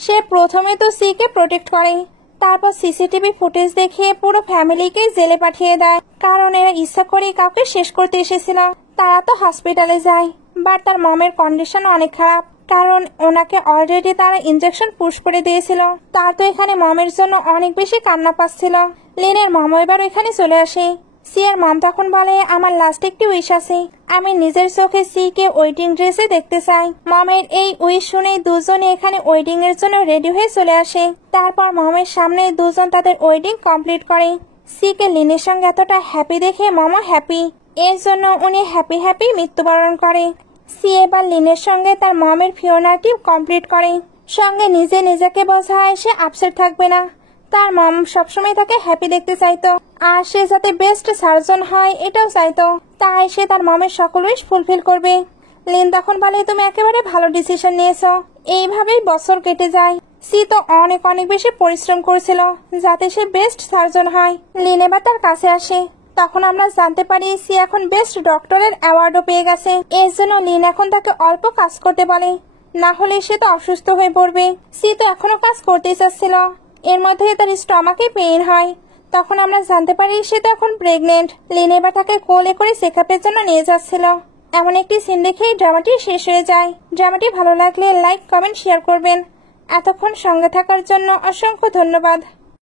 সে প্রথমে তো সি কে প্রোটেক্ট করে, তারপর সিসিটিভি ফুটেজ দেখিয়ে পুরো ফ্যামিলিকে জেলে পাঠিয়ে দেয়, কারণ এরা ইচ্ছা করে কাউকে শেষ করতে এসেছিল। তারা তো হসপিটালে যায়, বাট তার মমের কন্ডিশন অনেক খারাপ, কারণ ওনাকে অলরেডি তারা ইনজেকশন পুশ করে দিয়েছিল। তার তো এখানে মমের জন্য অনেক বেশি কান্না পাচ্ছিল। লিনের মম এবার এখানে চলে আসে। সি এর মম তখন বলে, আমার লাস্ট একটি উইশ আছে, আমি নিজের চোখে সি কে ওয়েডিং ড্রেসে দেখতে চাই। মমের এই উইশ শুনে দুজনে এখানে ওয়েডিং এর জন্য রেডি হয়ে চলে আসে। তারপর মমের সামনে দুজন তাদের ওয়েডিং কমপ্লিট করে। সি কে লিনের সঙ্গে এতটা হ্যাপি দেখে মমও হ্যাপি, এর জন্য উনি হ্যাপি হ্যাপি মৃত্যুবরণ করে। সি এবার লিনের সঙ্গে তার মমের ফিওনাটি কমপ্লিট করে, সঙ্গে নিজে নিজেকে বোঝায় সে আপসেট থাকবে না। তার মম সবসময় তাকে হ্যাপি দেখতে চাইতো, আর সে যাতে বেস্ট সার্জন হয় এটাও চাইতো, তাই সে তার মমের সকল উইশ ফুলফিল করবে। লিন তখন বলে, তুমি একেবারে ভালো ডিসিশন নিয়েছো। এইভাবেই বছর কেটে যায়। সি তো অনেক অনেক বেশি পরিশ্রম করেছিল যাতে সে বেস্ট সার্জন হয়। লিন এবার তার কাছে আসে। তখন আমরা জানতে পারি সি এখন বেস্ট ডক্টরের অ্যাওয়ার্ডও পেয়ে গেছে। এর জন্য লিন এখন তাকে অল্প কাজ করতে বলে, না হলে সে তো অসুস্থ হয়ে পড়বে। সি তো এখনো কাজ করতেই চাচ্ছিল, এর মধ্যে তার স্টমাকে পেইন হয়। তখন আমরা জানতে পারি সে তো এখন প্রেগনেন্ট। লিন এবার তাকে কোলে করে চেকআপের জন্য নিয়ে যাচ্ছিল। এমন একটি সিন দেখেই ড্রামাটি শেষ হয়ে যায়। ড্রামাটি ভালো লাগলে লাইক, কমেন্ট, শেয়ার করবেন। এতক্ষণ সঙ্গে থাকার জন্য অসংখ্য ধন্যবাদ।